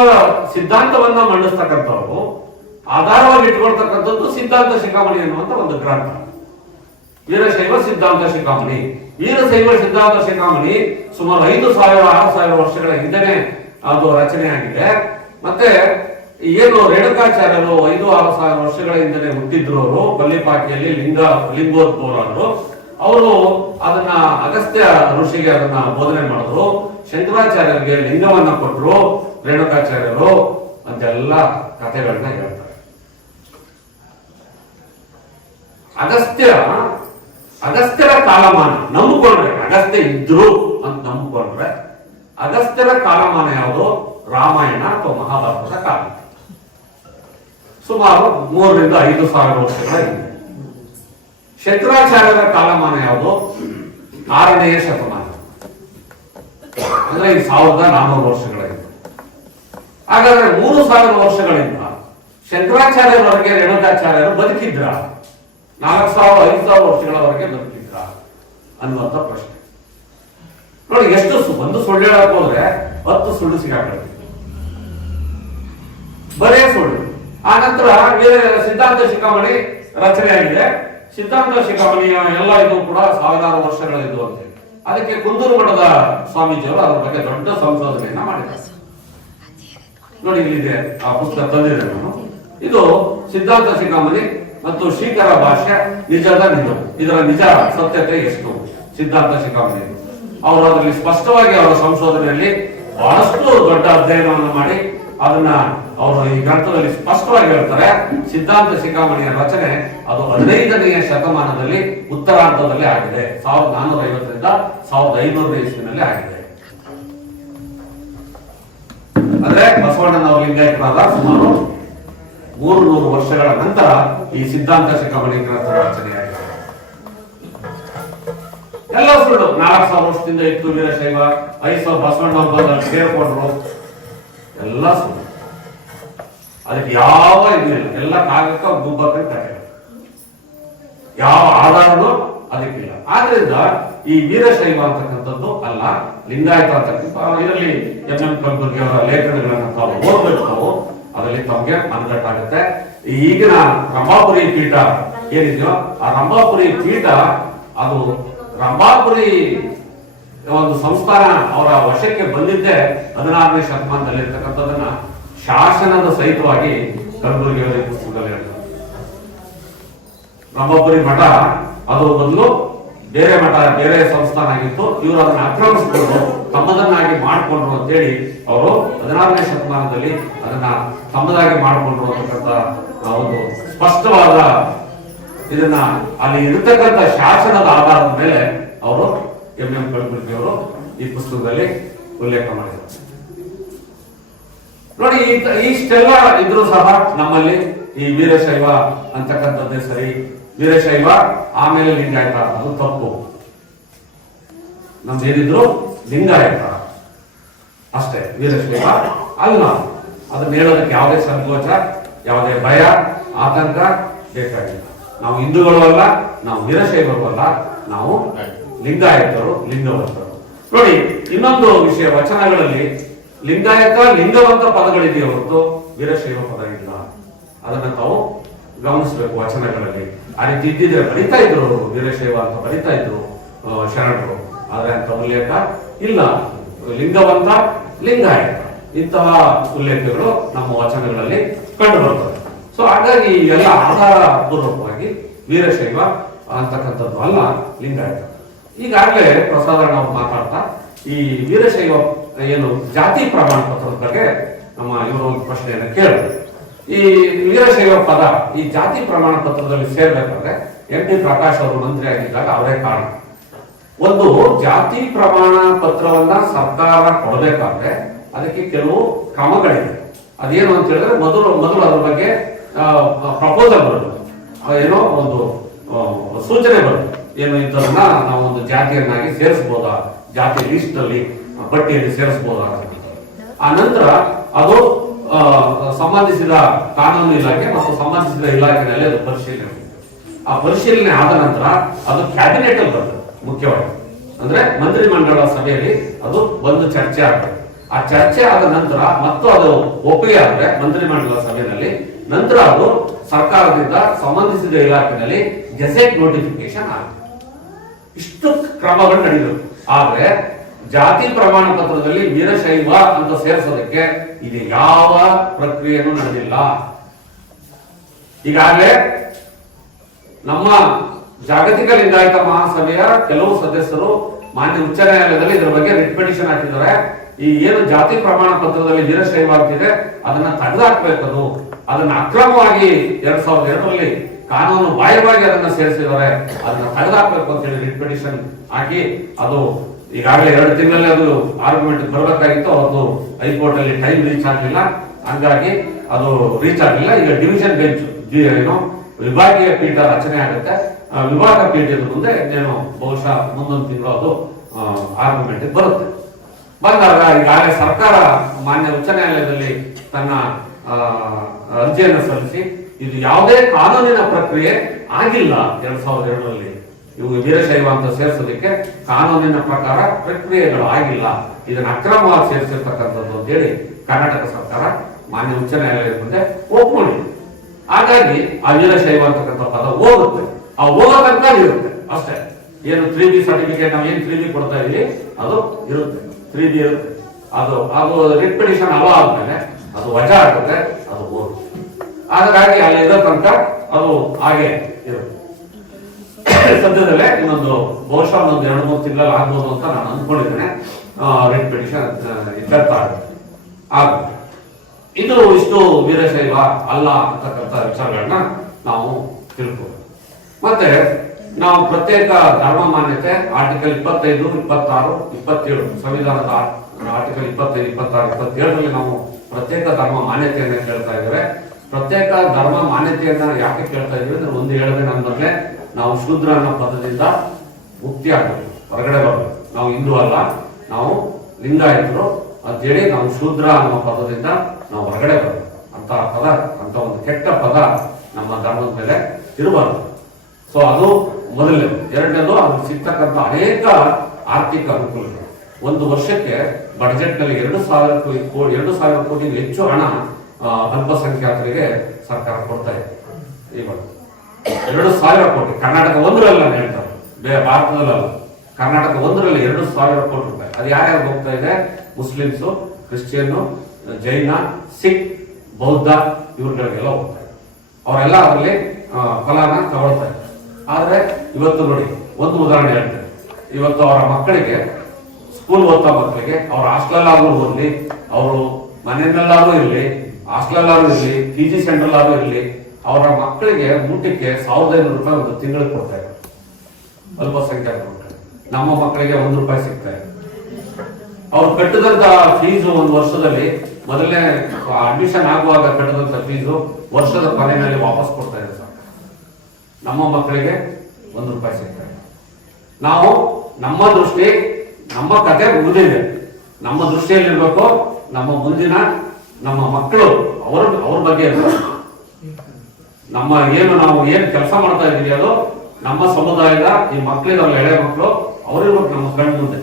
ಸಿದ್ಧಾಂತವನ್ನ ಮಂಡಿಸ್ತಕ್ಕಂಥವ್ರು ಆಧಾರವಾಗಿ ಇಟ್ಕೊಳ್ತಕ್ಕಂಥದ್ದು ಸಿದ್ಧಾಂತ ಶಿಖಾಮಣಿ ಅನ್ನುವಂತ ಒಂದು ಗ್ರಂಥ. ವೀರಶೈವ ಸಿದ್ಧಾಂತ ಶಿಖಾಮಣಿ. ವೀರಶೈವ ಸಿದ್ಧಾಂತ ಶಿಖಾಮಣಿ ಸುಮಾರು 5000-6000 ವರ್ಷಗಳ ಹಿಂದೆನೆ ಅದು ರಚನೆಯಾಗಿದೆ. ಮತ್ತೆ ಏನು ರೇಣುಕಾಚಾರ್ಯರು 5-6 ವರ್ಷಗಳ ಹಿಂದೆ ಹುಟ್ಟಿದ್ರು. ಅವರು ಬಲ್ಲಿಪಾಕಿಯಲ್ಲಿ ಲಿಂಗೋದ್ಭವರಾದ್ರು. ಅವರು ಅದನ್ನ ಅಗಸ್ತ್ಯ ಋಷಿಗೆ ಅದನ್ನ ಬೋಧನೆ ಮಾಡಿದ್ರು. ಶಂಕರಾಚಾರ್ಯರಿಗೆ ಲಿಂಗವನ್ನ ಕೊಟ್ಟರು ರೇಣುಕಾಚಾರ್ಯರು ಅಂತೆಲ್ಲ ಕಥೆಗಳನ್ನ ಹೇಳ್ತಾರೆ. ಅಗಸ್ತ್ಯರ ಕಾಲಮಾನ ನಂಬಿಕೊಂಡ್ರೆ, ಅಗಸ್ತ್ಯ ಇದ್ರು ಅಂತ ನಂಬಿಕೊಂಡ್ರೆ ಅಗಸ್ತ್ಯರ ಕಾಲಮಾನ ಯಾವುದು? ರಾಮಾಯಣ ಅಥವಾ ಮಹಾಭಾರತದ ಕಾಲ. ಸುಮಾರು 3,000-5,000 ವರ್ಷಗಳ ಹಿಂದೆ. ಶಂಕರಾಚಾರ್ಯರ ಕಾಲಮಾನ ಯಾವುದು? 6ನೇ ಶತಮಾನ, ಅಂದ್ರೆ 1400 ವರ್ಷಗಳ ಹಿಂದೆ. ಹಾಗಾದ್ರೆ 3000 ವರ್ಷಗಳಿಂದ ಶಂಕರಾಚಾರ್ಯರವರೆಗೆ ರೇಣುಕಾಚಾರ್ಯರು ಬದುಕಿದ್ರ? 4000-5000 ವರ್ಷಗಳವರೆಗೆ ಬದುಕಿದ್ರ ಅನ್ನುವಂತ ಪ್ರಶ್ನೆ. ನೋಡಿ, ಎಷ್ಟು ಒಂದು ಸುಳ್ಳು ಹೇಳಕ್ ಹೋದ್ರೆ 10 ಸುಳ್ಳು ಸಿಗಾಕೊಳ್ಳಿ, ಬರೇ ಸುಳ್ಳು. ಆ ನಂತರ ಸಿದ್ಧಾಂತ ಶಿಖಾಮಣಿ ರಚನೆಯಾಗಿದೆ. ಸಿದ್ಧಾಂತ ಶಿಖಾಮಣಿಯ ಎಲ್ಲ ಇದು ಕೂಡ 1000 ವರ್ಷಗಳಿದ್ದು ಅಂತ. ಅದಕ್ಕೆ ಕುಂದೂರು ಮಠದ ಸ್ವಾಮೀಜಿಯವರು ಅದರ ಬಗ್ಗೆ ದೊಡ್ಡ ಸಂಶೋಧನೆಯನ್ನ ಮಾಡಿದ್ದಾರೆ. ನೋಡಿ, ಇಲ್ಲಿದೆ ಆ ಪುಸ್ತಕ ತಂದಿದೆ ನಾನು. ಇದು ಸಿದ್ಧಾಂತ ಶಿಖಾಮಣಿ ಮತ್ತು ಶ್ರೀಕರ ಭಾಷ್ಯ ನಿಜದ ನಿಜ, ಇದರ ನಿಜ ಸತ್ಯತೆ ಎಷ್ಟು ಸಿದ್ಧಾಂತ ಶಿಖಾಮಣಿ. ಅವರು ಅದರಲ್ಲಿ ಸ್ಪಷ್ಟವಾಗಿ ಅವರ ಸಂಶೋಧನೆಯಲ್ಲಿ ಬಹಳಷ್ಟು ದೊಡ್ಡ ಅಧ್ಯಯನವನ್ನು ಮಾಡಿ ಅದನ್ನ ಅವರು ಈ ಗ್ರಂಥದಲ್ಲಿ ಸ್ಪಷ್ಟವಾಗಿ ಹೇಳ್ತಾರೆ. ಸಿದ್ಧಾಂತ ಶಿಖಾಮಣಿಯ ರಚನೆ ಅದು 15ನೇ ಶತಮಾನದಲ್ಲಿ ಉತ್ತರಾರ್ಧದಲ್ಲಿ ಆಗಿದೆ. 1450ರಿಂದ 1500 ಇಸ್ವಿನಲ್ಲಿ ಆಗಿದೆ. ಅಂದ್ರೆ ಬಸವಣ್ಣನವರ ಲಿಂಗೈಕ್ಯರಾದ ಸುಮಾರು 300 ವರ್ಷಗಳ ನಂತರ ಈ ಸಿದ್ಧಾಂತ ಶಿಖಾಮಣಿ ಗ್ರಂಥದ ರಚನೆಯಾಗಿದೆ. ಎಲ್ಲ ಸುಳ್ಳು. 4000 ವರ್ಷದಿಂದ ಇತ್ತು ವೀರಶೈವ, 5000 ಬಸವಣ್ಣವ್ರು ಬಂದು ಸೇರ್ಕೊಂಡ್ರು, ಎಲ್ಲ ಸುಳ್ಳು. ಅದಕ್ಕೆ ಯಾವ ಇದಿಲ್ಲ, ಎಲ್ಲ ಕಾಗಕ್ಕ ಗುಬ್ಬಕ್ಕ ಕಥೆ, ಯಾವ ಆಧಾರನೂ ಆದ್ರಿಂದ ಈ ವೀರಶೈವ ಅಂತಕ್ಕಂಥದ್ದು ಅಲ್ಲ, ಲಿಂಗಾಯತ ಅಂತಕ್ಕಂಥ ಇದರಲ್ಲಿ ಎಂ ಕಲಬುರ್ಗಿ ಅವರ ಲೇಖನಗಳನ್ನು ತಾವು ಓದ್ಬೇಕು. ತಾವು ಅದರಲ್ಲಿ ತಮಗೆ ಮನದಟ್ಟಾಗುತ್ತೆ. ಈಗಿನ ರಂಭಾಪುರಿ ಪೀಠ ಏನಿದೆಯೋ ಆ ರಂಭಾಪುರಿ ಪೀಠ ಅದು ರಂಭಾಪುರಿ ಒಂದು ಸಂಸ್ಥಾನ ಅವರ ವಶಕ್ಕೆ ಬಂದಿದ್ದೇ 16ನೇ ಶತಮಾನದಲ್ಲಿ ಇರ್ತಕ್ಕಂಥದ್ದನ್ನ ಶಾಸನದ ಸಹಿತವಾಗಿ ಕಲಬುರ್ಗಿ ಅವರ ಪುಸ್ತಕದಲ್ಲಿ ಹೇಳ್ತಾರೆ. ರಂಭಾಪುರಿ ಮಠ ಅದು ಮೊದಲು ಬೇರೆ ಮಠ, ಬೇರೆ ಸಂಸ್ಥಾನ ಆಗಿತ್ತು. ಇವರು ಅದನ್ನ ಆಕ್ರಮಿಸಿಕೊಂಡು ತಮ್ಮದನ್ನಾಗಿ ಮಾಡಿಕೊಂಡ್ರು ಅಂತೇಳಿ ಅವರು 16ನೇ ಶತಮಾನದಲ್ಲಿ ಅದನ್ನ ತಮ್ಮದಾಗಿ ಮಾಡಿಕೊಂಡ್ರು ಅಂತಕ್ಕಂಥ ಒಂದು ಸ್ಪಷ್ಟವಾದ ಇದನ್ನ ಅಲ್ಲಿ ಇರತಕ್ಕಂಥ ಶಾಸನದ ಆಧಾರದ ಮೇಲೆ ಅವರು ಎಂ ಕಲಬುರ್ಗಿ ಅವರು ಈ ಪುಸ್ತಕದಲ್ಲಿ ಉಲ್ಲೇಖ ಮಾಡಿದ್ದಾರೆ. ನೋಡಿ, ಇಷ್ಟೆಲ್ಲ ಇದ್ರೂ ಸಹ ನಮ್ಮಲ್ಲಿ ಈ ವೀರಶೈವ ಅಂತಕ್ಕಂಥದ್ದೇ ಸರಿ, ವೀರಶೈವ ಆಮೇಲೆ ಲಿಂಗಾಯತ ಅದು ತಪ್ಪು. ನಮ್ದೇನಿದ್ರು ಲಿಂಗಾಯತ ಅಷ್ಟೇ, ವೀರಶೈವ ಅಲ್ಲ. ಅದನ್ನ ಹೇಳೋದಕ್ಕೆ ಯಾವುದೇ ಸಂಕೋಚ, ಯಾವುದೇ ಭಯ, ಆತಂಕ ಬೇಕಾಗಿಲ್ಲ. ನಾವು ಹಿಂದೂಗಳು ಅಲ್ಲ, ನಾವು ವೀರಶೈವರು ಅಲ್ಲ, ನಾವು ಲಿಂಗಾಯತರು, ಲಿಂಗವಂತರು. ನೋಡಿ, ಇನ್ನೊಂದು ವಿಷಯ, ವಚನಗಳಲ್ಲಿ ಲಿಂಗಾಯತ ಲಿಂಗವಂತ ಪದಗಳಿದೆಯೇ ಹೊರತು ವೀರಶೈವ ಪದ ಇಲ್ಲ. ಅದನ್ನ ತಾವು ಗಮನಿಸಬೇಕು. ವಚನಗಳಲ್ಲಿ ಆ ರೀತಿ ಇದ್ದಿದ್ರೆ ಬರಿತಾ ಇದ್ರು, ವೀರಶೈವ ಅಂತ ಬರಿತಾ ಇದ್ರು ಶರಣರು, ಆದ್ರೆ ಅಂತ ಉಲ್ಲೇಖ ಇಲ್ಲ. ಲಿಂಗವಂತ, ಲಿಂಗಾಯತ ಇಂತಹ ಉಲ್ಲೇಖಗಳು ನಮ್ಮ ವಚನಗಳಲ್ಲಿ ಕಂಡು ಬರ್ತವೆ. ಸೊ ಹಾಗಾಗಿ ಇವೆಲ್ಲ ಆಧಾರ ಪೂರ್ವಕವಾಗಿ ವೀರಶೈವ ಅಂತಕ್ಕಂಥದ್ದು ಅಲ್ಲ, ಲಿಂಗಾಯತ. ಈಗಾಗಲೇ ಪ್ರಸಾದಣ್ಣ ಅವರು ಮಾತಾಡ್ತಾ ಈ ವೀರಶೈವ ಏನು ಜಾತಿ ಪ್ರಮಾಣ ಪತ್ರದ ಬಗ್ಗೆ ನಮ್ಮ ಇವರು ಒಂದು ಪ್ರಶ್ನೆಯನ್ನು ಕೇಳಿದ್ರು. ಈ ವೀರಶೈವ ಪದ ಈ ಜಾತಿ ಪ್ರಮಾಣ ಪತ್ರದಲ್ಲಿ ಸೇರ್ಬೇಕಾದ್ರೆ ಎಂ ಟಿ ಪ್ರಕಾಶ್ ಅವರು ಮಂತ್ರಿ ಆಗಿದ್ದಾಗ ಅವರೇ ಕಾರಣ. ಒಂದು ಜಾತಿ ಪ್ರಮಾಣ ಪತ್ರವನ್ನ ಸರ್ಕಾರ ಕೊಡಬೇಕಾದ್ರೆ ಅದಕ್ಕೆ ಕೆಲವು ಕ್ರಮಗಳಿವೆ. ಅದೇನು ಅಂತ ಹೇಳಿದ್ರೆ ಮೊದಲು ಅದ್ರ ಬಗ್ಗೆ ಪ್ರಪೋಸಲ್ ಬರುತ್ತೆ, ಏನೋ ಒಂದು ಸೂಚನೆ ಬರುತ್ತೆ, ಏನು ಇಂಥದನ್ನ ನಾವು ಒಂದು ಜಾತಿಯನ್ನಾಗಿ ಸೇರಿಸಬಹುದಾ, ಜಾತಿ ಲಿಸ್ಟ್ ನಲ್ಲಿ ಪಟ್ಟಿಯಲ್ಲಿ ಸೇರಿಸಬಹುದಾ. ಆ ನಂತರ ಅದು ಸಂಬಂಧಿಸಿದ ಕಾನೂನು ಇಲಾಖೆ ಮತ್ತು ಸಂಬಂಧಿಸಿದ ಇಲಾಖೆಯಲ್ಲಿ ಅದು ಪರಿಶೀಲನೆ. ಆ ಪರಿಶೀಲನೆ ಆದ ನಂತರ ಅದು ಕ್ಯಾಬಿನೆಟ್ ಅಲ್ಲಿ ಬರ್ತದೆ. ಮುಖ್ಯವಾಗಿ ಅಂದ್ರೆ ಮಂತ್ರಿ ಮಂಡಲ ಸಭೆಯಲ್ಲಿ ಅದು ಒಂದು ಚರ್ಚೆ ಆಗ್ತದೆ. ಆ ಚರ್ಚೆ ಆದ ನಂತರ ಮತ್ತು ಅದು ಒಪ್ಪಿಗೆ ಆದ್ರೆ ಮಂತ್ರಿ ಮಂಡಲ ಸಭೆಯಲ್ಲಿ, ನಂತರ ಅದು ಸರ್ಕಾರದಿಂದ ಸಂಬಂಧಿಸಿದ ಇಲಾಖೆಯಲ್ಲಿ ಗೆಜೆಟ್ ನೋಟಿಫಿಕೇಶನ್ ಆಗುತ್ತೆ. ಇಷ್ಟು ಕ್ರಮಗಳು ನಡೆಯುತ್ತೆ. ಆದ್ರೆ ಜಾತಿ ಪ್ರಮಾಣ ಪತ್ರದಲ್ಲಿ ವೀರಶೈವ ಅಂತ ಸೇರಿಸೋದಕ್ಕೆ ಇದು ಯಾವ ಪ್ರಕ್ರಿಯೆನೂ ನಡೆದಿಲ್ಲ. ಈಗಾಗಲೇ ನಮ್ಮ ಜಾಗತಿಕ ಲಿಂಗಾಯತ ಮಹಾಸಭೆಯ ಕೆಲವು ಸದಸ್ಯರು ಮಾನ್ಯ ಉಚ್ಚ ನ್ಯಾಯಾಲಯದಲ್ಲಿ ಇದರ ಬಗ್ಗೆ ರಿಟ್ ಪಿಟಿಷನ್ ಹಾಕಿದ್ದಾರೆ. ಈ ಏನು ಜಾತಿ ಪ್ರಮಾಣ ಪತ್ರದಲ್ಲಿ ವೀರಶೈವ ಆಗ್ತಿದೆ ಅದನ್ನ ತೆಗೆದುಹಾಕ್ಬೇಕದು, ಅದನ್ನ ಅಕ್ರಮವಾಗಿ 2002ರಲ್ಲಿ ಕಾನೂನು ಬಾಹ್ಯವಾಗಿ ಅದನ್ನ ಸೇರಿಸಿದ್ದಾರೆ, ಅದನ್ನ ತೆಗೆದುಹಾಕ್ಬೇಕು ಅಂತ ಹೇಳಿ ರಿಟ್ ಪಿಟಿಷನ್ ಹಾಕಿ ಅದು ಈಗಾಗಲೇ 2 ತಿಂಗಳಲ್ಲಿ ಅದು ಆರ್ಗ್ಯುಮೆಂಟ್ ಬರಬೇಕಾಗಿತ್ತು. ಅದು ಹೈಕೋರ್ಟ್ ಅಲ್ಲಿ ಟೈಮ್ ರೀಚ್ ಆಗಲಿಲ್ಲ, ಹಂಗಾಗಿ ಅದು ರೀಚ್ ಆಗಲಿಲ್ಲ. ಈಗ ಡಿವಿಷನ್ ಬೆಂಚ್ ಏನೋ ವಿಭಾಗೀಯ ಪೀಠ ರಚನೆ ಆಗುತ್ತೆ. ವಿಭಾಗ ಪೀಠದ ಮುಂದೆ ಏನು ಬಹುಶಃ ಮುಂದೊಂದು ತಿಂಗಳು ಅದು ಆರ್ಗ್ಯುಮೆಂಟ್ ಬರುತ್ತೆ. ಬಂದಾಗ ಈಗಾಗಲೇ ಸರ್ಕಾರ ಮಾನ್ಯ ಉಚ್ಚ ನ್ಯಾಯಾಲಯದಲ್ಲಿ ತನ್ನ ಅರ್ಜಿಯನ್ನು ಸಲ್ಲಿಸಿ ಇದು ಯಾವುದೇ ಕಾನೂನಿನ ಪ್ರಕ್ರಿಯೆ ಆಗಿಲ್ಲ 2002ರಲ್ಲಿ ಇವು ವೀರಶೈವ ಅಂತ ಸೇರಿಸೋದಕ್ಕೆ ಕಾನೂನಿನ ಪ್ರಕಾರ ಪ್ರಕ್ರಿಯೆಗಳು ಆಗಿಲ್ಲ, ಇದನ್ನ ಅಕ್ರಮವಾಗಿ ಸೇರಿಸಿರ್ತಕ್ಕಂಥದ್ದು ಅಂತ ಹೇಳಿ ಕರ್ನಾಟಕ ಸರ್ಕಾರ ಮಾನ್ಯ ಉಚ್ಚ ನ್ಯಾಯಾಲಯದ ಮುಂದೆ ಒಪ್ಕೊಂಡಿದೆ. ಹಾಗಾಗಿ ಆ ವೀರಶೈವ ಅಂತಕ್ಕಂಥ ಪದ ಹೋಗುತ್ತೆ, ಆ ಹೋಗೋ ತನಕ ಇರುತ್ತೆ ಅಷ್ಟೇ. ಏನು 3B ಸರ್ಟಿಫಿಕೇಟ್ ನಾವು ಏನು 3B ಕೊಡ್ತಾ ಇದೀವಿ ಅದು ಇರುತ್ತೆ, 3B ಇರುತ್ತೆ. ಅದು ರಿಟ್ ಪಿಟಿಷನ್ ಅಲೋ ಆದ್ಮೇಲೆ ಅದು ವಜಾ ಆಗುತ್ತೆ, ಅದು ಹೋಗುತ್ತೆ. ಹಾಗಾಗಿ ಅಲ್ಲಿ ಇರೋ ತನಕ ಅದು ಹಾಗೆ ಇರುತ್ತೆ. ಸದ್ಯದಲ್ಲೇ ಇನ್ನೊಂದು ಬಹುಶಃ ಒಂದು 2-3 ತಿಂಗಳಲ್ಲಿ ಆಗ್ಬೋದು ಅಂತ ನಾನು ಅಂದ್ಕೊಂಡಿದ್ದೇನೆ. ರಿಟ್ ಪಿಟಿಷನ್ ಇತ್ಯರ್ಥ ಆಗುತ್ತೆ. ಇದು ಇಷ್ಟು ವೀರಶೈವ ಅಲ್ಲ ಅಂತಕ್ಕಂಥ ವಿಚಾರಗಳನ್ನ ನಾವು ತಿಳ್ಕೋಬೇಕು. ಮತ್ತೆ ನಾವು ಪ್ರತ್ಯೇಕ ಧರ್ಮ ಮಾನ್ಯತೆ ಆರ್ಟಿಕಲ್ 25, 26, 27 ಸಂವಿಧಾನದ ಆರ್ಟಿಕಲ್ 25, 26, 27ರಲ್ಲಿ ನಾವು ಪ್ರತ್ಯೇಕ ಧರ್ಮ ಮಾನ್ಯತೆಯನ್ನ ಕೇಳ್ತಾ ಇದ್ದೇವೆ. ಪ್ರತ್ಯೇಕ ಧರ್ಮ ಮಾನ್ಯತೆಯನ್ನ ಯಾಕೆ ಕೇಳ್ತಾ ಇದ್ದೀವಿ ಅಂದ್ರೆ ಒಂದು ಹೇಳಿದ್ರೆ ನನ್ನ ಮೊದಲೇ ನಾವು ಶೂದ್ರ ಅನ್ನೋ ಪದದಿಂದ ಮುಕ್ತಿ ಆಗಬೇಕು, ಹೊರಗಡೆ ಬರಬೇಕು. ನಾವು ಹಿಂದೂ ಅಲ್ಲ, ನಾವು ಲಿಂಗಾಯತರು ಅಂತೇಳಿ ನಾವು ಶೂದ್ರ ಅನ್ನೋ ಪದದಿಂದ ನಾವು ಹೊರಗಡೆ ಬರಬೇಕು. ಅಂತ ಪದ, ಅಂತ ಒಂದು ಕೆಟ್ಟ ಪದ ನಮ್ಮ ಧರ್ಮದ ಮೇಲೆ ಇರಬಾರ್ದು. ಸೊ ಅದು ಮೊದಲನೇದು. ಎರಡನೇದು ಅದಕ್ಕೆ ಸಿಗ್ತಕ್ಕಂಥ ಅನೇಕ ಆರ್ಥಿಕ ಅನುಕೂಲಗಳು. ಒಂದು ವರ್ಷಕ್ಕೆ ಬಜೆಟ್ ನಲ್ಲಿ 2,000 ಕೋಟಿ ಹೆಚ್ಚು ಹಣ ಅಲ್ಪಸಂಖ್ಯಾತರಿಗೆ ಸರ್ಕಾರ ಕೊಡ್ತಾ ಇದೆ. ಇವಾಗ 2,000 ಕೋಟಿ, ಕರ್ನಾಟಕ ಒಂದರಲ್ಲ ಹೇಳ್ತಾರೆ, ಭಾರತದಲ್ಲ, ಕರ್ನಾಟಕ ಒಂದರಲ್ಲಿ 2,000 ಕೋಟಿ ರೂಪಾಯಿ. ಅದು ಯಾರ್ಯಾರು ಹೋಗ್ತಾ ಇದೆ? ಮುಸ್ಲಿಮ್ಸು, ಕ್ರಿಶ್ಚಿಯನ್, ಜೈನ, ಸಿಖ್, ಬೌದ್ಧ ಇವ್ರುಗಳಿಗೆಲ್ಲ ಹೋಗ್ತಾ ಇದೆ. ಅವರೆಲ್ಲ ಅದರಲ್ಲಿ ಫಲಾನ ತಗೊಳ್ತಾರೆ. ಆದ್ರೆ ಇವತ್ತು ನೋಡಿ, ಒಂದು ಉದಾಹರಣೆ ಹೇಳ್ತಾರೆ. ಇವತ್ತು ಅವರ ಮಕ್ಕಳಿಗೆ, ಸ್ಕೂಲ್ ಓದ್ತಾ ಮಕ್ಕಳಿಗೆ, ಅವ್ರ ಹಾಸ್ಟೆಲ್ ಓದ್ಲಿ, ಅವರು ಮನೆಯಲ್ಲಾದ್ರೂ ಇರಲಿ, ಹಾಸ್ಟೆಲ್ ಇರಲಿ, PG ಸೆಂಟರ್ ಇರಲಿ, ಅವರ ಮಕ್ಕಳಿಗೆ ಊಟಕ್ಕೆ 1,500 ರೂಪಾಯಿ ಒಂದು ತಿಂಗಳಿಗೆ ಕೊಡ್ತಾ ಇದ್ದಾರೆ ಅಲ್ಪಸಂಖ್ಯಾತ ಮಕ್ಕಳಿಗೆ. ನಮ್ಮ ಮಕ್ಕಳಿಗೆ ₹1 ಸಿಗ್ತಾ ಇದೆ. ಅವ್ರು ಕಟ್ಟಿದಂತ ಫೀಸು ಒಂದು ವರ್ಷದಲ್ಲಿ, ಮೊದಲನೇ ಅಡ್ಮಿಷನ್ ಆಗುವಾಗ ಕಟ್ಟಿದಂತ ಫೀಸು ವರ್ಷದ ಕೊನೆಯಲ್ಲಿ ವಾಪಸ್ ಕೊಡ್ತಾ ಇದೆ ಸರ್. ನಮ್ಮ ಮಕ್ಕಳಿಗೆ ₹1 ಸಿಗ್ತಾ ಇದೆ. ನಾವು ನಮ್ಮ ದೃಷ್ಟಿ, ನಮ್ಮ ಕತೆ ಮುಗಿದಿದೆ. ನಮ್ಮ ದೃಷ್ಟಿಯಲ್ಲಿರ್ಬೇಕು ನಮ್ಮ ಮುಂದಿನ ನಮ್ಮ ಮಕ್ಕಳು, ಅವ್ರ ಬಗ್ಗೆ ನಮ್ಮ ನಾವು ಏನು ಕೆಲಸ ಮಾಡ್ತಾ ಇದೀವಿ ಅದು ನಮ್ಮ ಸಮುದಾಯದ ಈ ಮಕ್ಕಳಿದಾರಲ್ಲ, ಎಳೆ ಮಕ್ಕಳು, ಅವ್ರಿರ್ಬೇಕು ನಮ್ಮ ಕಣ್ಣು ಮುಂದೆ.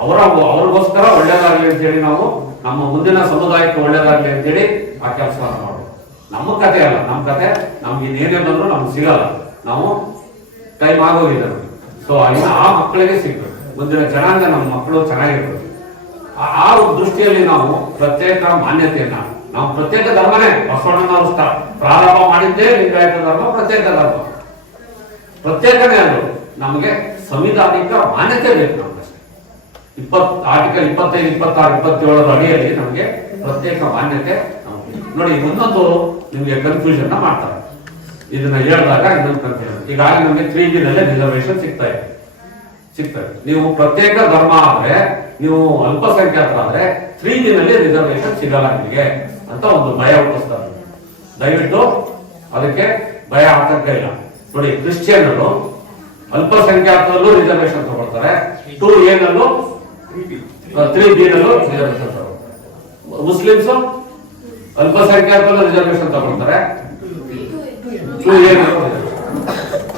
ಅವ್ರಿಗೋಸ್ಕರ ಒಳ್ಳೇದಾಗ್ಲಿ ಅಂತ ಹೇಳಿ ನಾವು ನಮ್ಮ ಮುಂದಿನ ಸಮುದಾಯಕ್ಕೆ ಒಳ್ಳೇದಾಗ್ಲಿ ಅಂತೇಳಿ ಆ ಕೆಲಸವನ್ನು ಮಾಡೋದು. ನಮ್ಮ ಕತೆ ಅಲ್ಲ, ನಮ್ಮ ಕತೆ ನಮ್ಗೆ ಇನ್ನೇನೇ ಬಂದ್ರು ನಮ್ಗೆ ಸಿಗಲ್ಲ. ನಾವು ಟೈಮ್ ಆಗೋಗಿದೆ. ಸೊ ಆ ಮಕ್ಕಳಿಗೆ ಸಿಗ್ಬೇಕು, ಮುಂದಿನ ಜನಾಂಗ ನಮ್ಮ ಮಕ್ಕಳು ಚೆನ್ನಾಗಿರ್ಬೇಕು. ಆ ದೃಷ್ಟಿಯಲ್ಲಿ ನಾವು ಪ್ರತ್ಯೇಕ ಮಾನ್ಯತೆಯನ್ನ, ನಾವು ಪ್ರತ್ಯೇಕ ಧರ್ಮನೇ, ಬಸವಣ್ಣನವರು ಪ್ರಾರಂಭ ಮಾಡಿದ್ದೇ ಲಿಂಗಾಯತ ಧರ್ಮ ಪ್ರತ್ಯೇಕ ಧರ್ಮ, ಪ್ರತ್ಯೇಕನೇ. ಅದು ನಮಗೆ ಸಂವಿಧಾನಿಕ ಮಾನ್ಯತೆ ಬೇಕು. ನಮ್ಗೆ ಆರ್ಟಿಕಲ್ 25, 26, 27 ಅಡಿಯಲ್ಲಿ ನಮಗೆ ಪ್ರತ್ಯೇಕ ಮಾನ್ಯತೆ ನೋಡಿ. ಇನ್ನೊಂದು ನಿಮ್ಗೆ ಕನ್ಫ್ಯೂಷನ್ ಮಾಡ್ತಾರೆ, ಇದನ್ನ ಹೇಳಿದಾಗ ಇನ್ನೊಂದು ಕನ್ಫ್ಯೂಷನ್. ಈಗಾಗಲೇ ನಮಗೆ 3G ನಲ್ಲೇ ರಿಸರ್ವೇಶನ್ ಸಿಗ್ತಾ ಇದೆ. ನೀವು ಪ್ರತ್ಯೇಕ ಧರ್ಮ ಆದ್ರೆ, ನೀವು ಅಲ್ಪಸಂಖ್ಯಾತರಾದ್ರೆ 3G ನಲ್ಲಿ ರಿಸರ್ವೇಶನ್ ಸಿಗಲ್ಲ ನಿಮಗೆ ಅಂತ ಒಂದು ಭಯ ಹುಟ್ಟಿಸ್ತಾರೆ. ದಯವಿಟ್ಟು ಅದಕ್ಕೆ ಭಯ ಆತಂಕ ಇಲ್ಲ. ನೋಡಿ, ಕ್ರಿಶ್ಚಿಯನ್ನರು ಅಲ್ಪಸಂಖ್ಯಾತರಲ್ಲೂ ರಿಸರ್ವೇಶನ್ ತಗೊಳ್ತಾರೆ, 2A ನಲ್ಲೂ 3B ನಲ್ಲೂ ರಿಸರ್ವೇಶನ್ ತಗೊಳ್ತಾರೆ. ಮುಸ್ಲಿಮ್ಸ್ ಅಲ್ಪಸಂಖ್ಯಾತರಲ್ಲೂ ರಿಸರ್ವೇಶನ್ ತಗೊಳ್ತಾರೆ, 2A ನಲ್ಲೂ.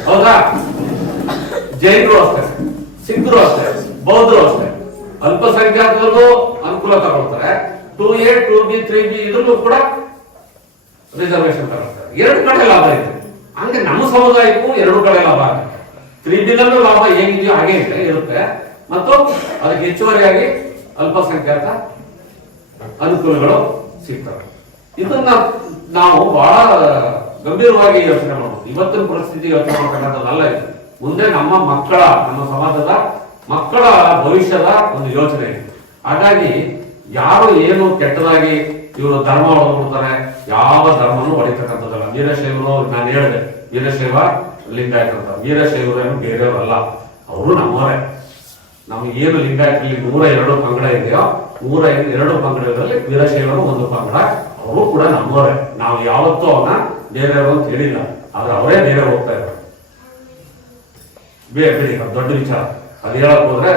ಹೌದಾ? ಜೈನರು ಅಷ್ಟೇ, ಸಿಖ್ರು ಅಷ್ಟೇ, ಬೌದ್ಧರು ಅಷ್ಟೇ, ಅಲ್ಪಸಂಖ್ಯಾತರಲ್ಲೂ ಅನುಕೂಲ ತಗೊಳ್ತಾರೆ. 2A, 2B, 3B ಇದ್ರೂ ಕೂಡ ರಿಸರ್ವೇಶನ್ ತಗೊಳ್ತಾರೆ. ಎರಡು ಕಡೆ ಲಾಭ ಇದೆ. ಹಂಗೆ ನಮ್ಮ ಸಮುದಾಯಕ್ಕೂ ಎರಡು ಕಡೆ ಲಾಭ ಆಗುತ್ತೆ. 3B ನಲ್ಲೂ ಲಾಭ ಹೇಗಿದೆಯೋ ಹಾಗೆ ಇರುತ್ತೆ, ಮತ್ತು ಅದಕ್ಕೆ ಹೆಚ್ಚುವರಿಯಾಗಿ ಅಲ್ಪಸಂಖ್ಯಾತ ಅನುಕೂಲಗಳು ಸಿಗ್ತವೆ. ಇದನ್ನ ನಾವು ಬಹಳ ಗಂಭೀರವಾಗಿ ಯೋಚನೆ ಮಾಡಬಹುದು. ಇವತ್ತಿನ ಪರಿಸ್ಥಿತಿ ಯೋಚನೆ ಮಾಡ್ತಕ್ಕಂಥದ್ದಲ್ಲ ಇದು. ಮುಂದೆ ನಮ್ಮ ಮಕ್ಕಳ, ನಮ್ಮ ಸಮಾಜದ ಮಕ್ಕಳ ಭವಿಷ್ಯದ ಒಂದು ಯೋಚನೆ. ಹಾಗಾಗಿ ಯಾರು ಏನು ಕೆಟ್ಟದಾಗಿ ಇವರು ಧರ್ಮ ಹೊಡ್ಕೊಡ್ತಾರೆ, ಯಾವ ಧರ್ಮನೂ ಹೊಡಿತಕ್ಕಂಥದ್ದಲ್ಲ. ವೀರಶೈವರು, ನಾನು ಹೇಳಿದೆ, ವೀರಶೈವ ಲಿಂಗಾಯತ ಅಂತ. ವೀರಶೈವರೇನು ಬೇರೆಯವರಲ್ಲ, ಅವರು ನಮ್ಮವರೇ. ನಮ್ಗೆ ಏನು ಲಿಂಗಾಯತರಲ್ಲಿ 102 ಪಂಗಡ ಇದೆಯೋ, 102 ಪಂಗಡಗಳಲ್ಲಿ ವೀರಶೈವರು ಒಂದು ಪಂಗಡ. ಅವರು ಕೂಡ ನಮ್ಮವರೇ. ನಾವು ಯಾವತ್ತೂ ಅವನ್ನ ಬೇರೆಯವರು ಅಂತ ಹೇಳಿಲ್ಲ, ಆದ್ರೆ ಅವರೇ ಬೇರೆ ಹೋಗ್ತಾ ಇದ್ದಾರೆ. ಬಿಡಿ, ದೊಡ್ಡ ವಿಚಾರ. ಅದು ಹೇಳಕ್ ಹೋದ್ರೆ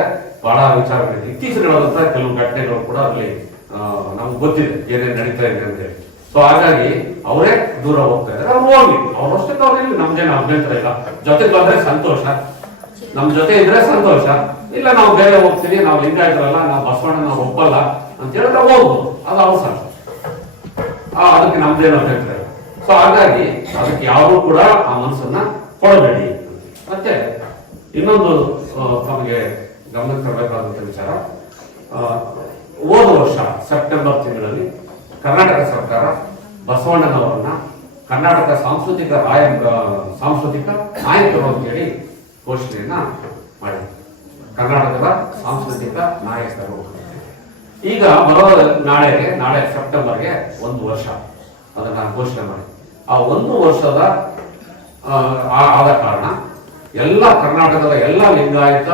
ಬಹಳ ವಿಚಾರಗಳಿದೆ. ಇತ್ತೀಚೆಗಳಾದಂತ ಕೆಲವು ಘಟನೆಗಳು ಕೂಡ ಅಲ್ಲಿ ನಮ್ಗೆ ಗೊತ್ತಿದೆ ಏನೇನು ನಡೀತಾ ಇದೆ ಅಂತ ಹೇಳಿ. ಸೊ ಹಾಗಾಗಿ ಅವರೇ ದೂರ ಹೋಗ್ತಾ ಇದ್ದಾರೆ. ಅವ್ರು ಹೋಗಿ ಅವ್ರಷ್ಟಕ್ಕೆ ಅವ್ರಲ್ಲಿ ನಮ್ದೇನು ಅಭ್ಯಂತರ ಇಲ್ಲ. ಜೊತೆಗೆ ಬಂದ್ರೆ ಸಂತೋಷ, ನಮ್ ಜೊತೆ ಇದ್ರೆ ಸಂತೋಷ. ಇಲ್ಲ ನಾವು ಬೇರೆ ಹೋಗ್ತೀವಿ, ನಾವು ಲಿಂಗಾಯತರಲ್ಲ, ನಾವು ಬಸವಣ್ಣ ನಾವು ಒಪ್ಪಲ್ಲ ಅಂತ ಹೇಳಿದ್ರೆ ಹೋಗ್ಬೋದು, ಅದು ಅವಸರ. ಅದಕ್ಕೆ ನಮ್ದೇನು ಅಭ್ಯಂತರ ಇಲ್ಲ. ಸೊ ಹಾಗಾಗಿ ಅದಕ್ಕೆ ಯಾರು ಕೂಡ ಆ ಮನಸ್ಸನ್ನ ಕೊಡಬೇಡಿ. ಮತ್ತೆ ಇನ್ನೊಂದು ತಮಗೆ ಗಮನಕ್ಕೆ ತರಬೇಕಾದಂತ ವಿಚಾರ, ಹೋದ ವರ್ಷ ಸೆಪ್ಟೆಂಬರ್ ತಿಂಗಳಲ್ಲಿ ಕರ್ನಾಟಕ ಸರ್ಕಾರ ಬಸವಣ್ಣನವರನ್ನ ಕರ್ನಾಟಕ ಸಾಂಸ್ಕೃತಿಕ ನಾಯಕರು ಅಂತೇಳಿ ಘೋಷಣೆಯನ್ನ ಮಾಡಿದೆ. ಕರ್ನಾಟಕದ ಸಾಂಸ್ಕೃತಿಕ ನಾಯಕರು. ಈಗ ಬರೋ ನಾಳೆ ಸೆಪ್ಟೆಂಬರ್ಗೆ 1 ವರ್ಷ ಅದನ್ನ ಘೋಷಣೆ ಮಾಡಿ. ಆ 1 ವರ್ಷದ ಆದ ಕಾರಣ ಎಲ್ಲ ಕರ್ನಾಟಕದ ಎಲ್ಲ ಲಿಂಗಾಯತ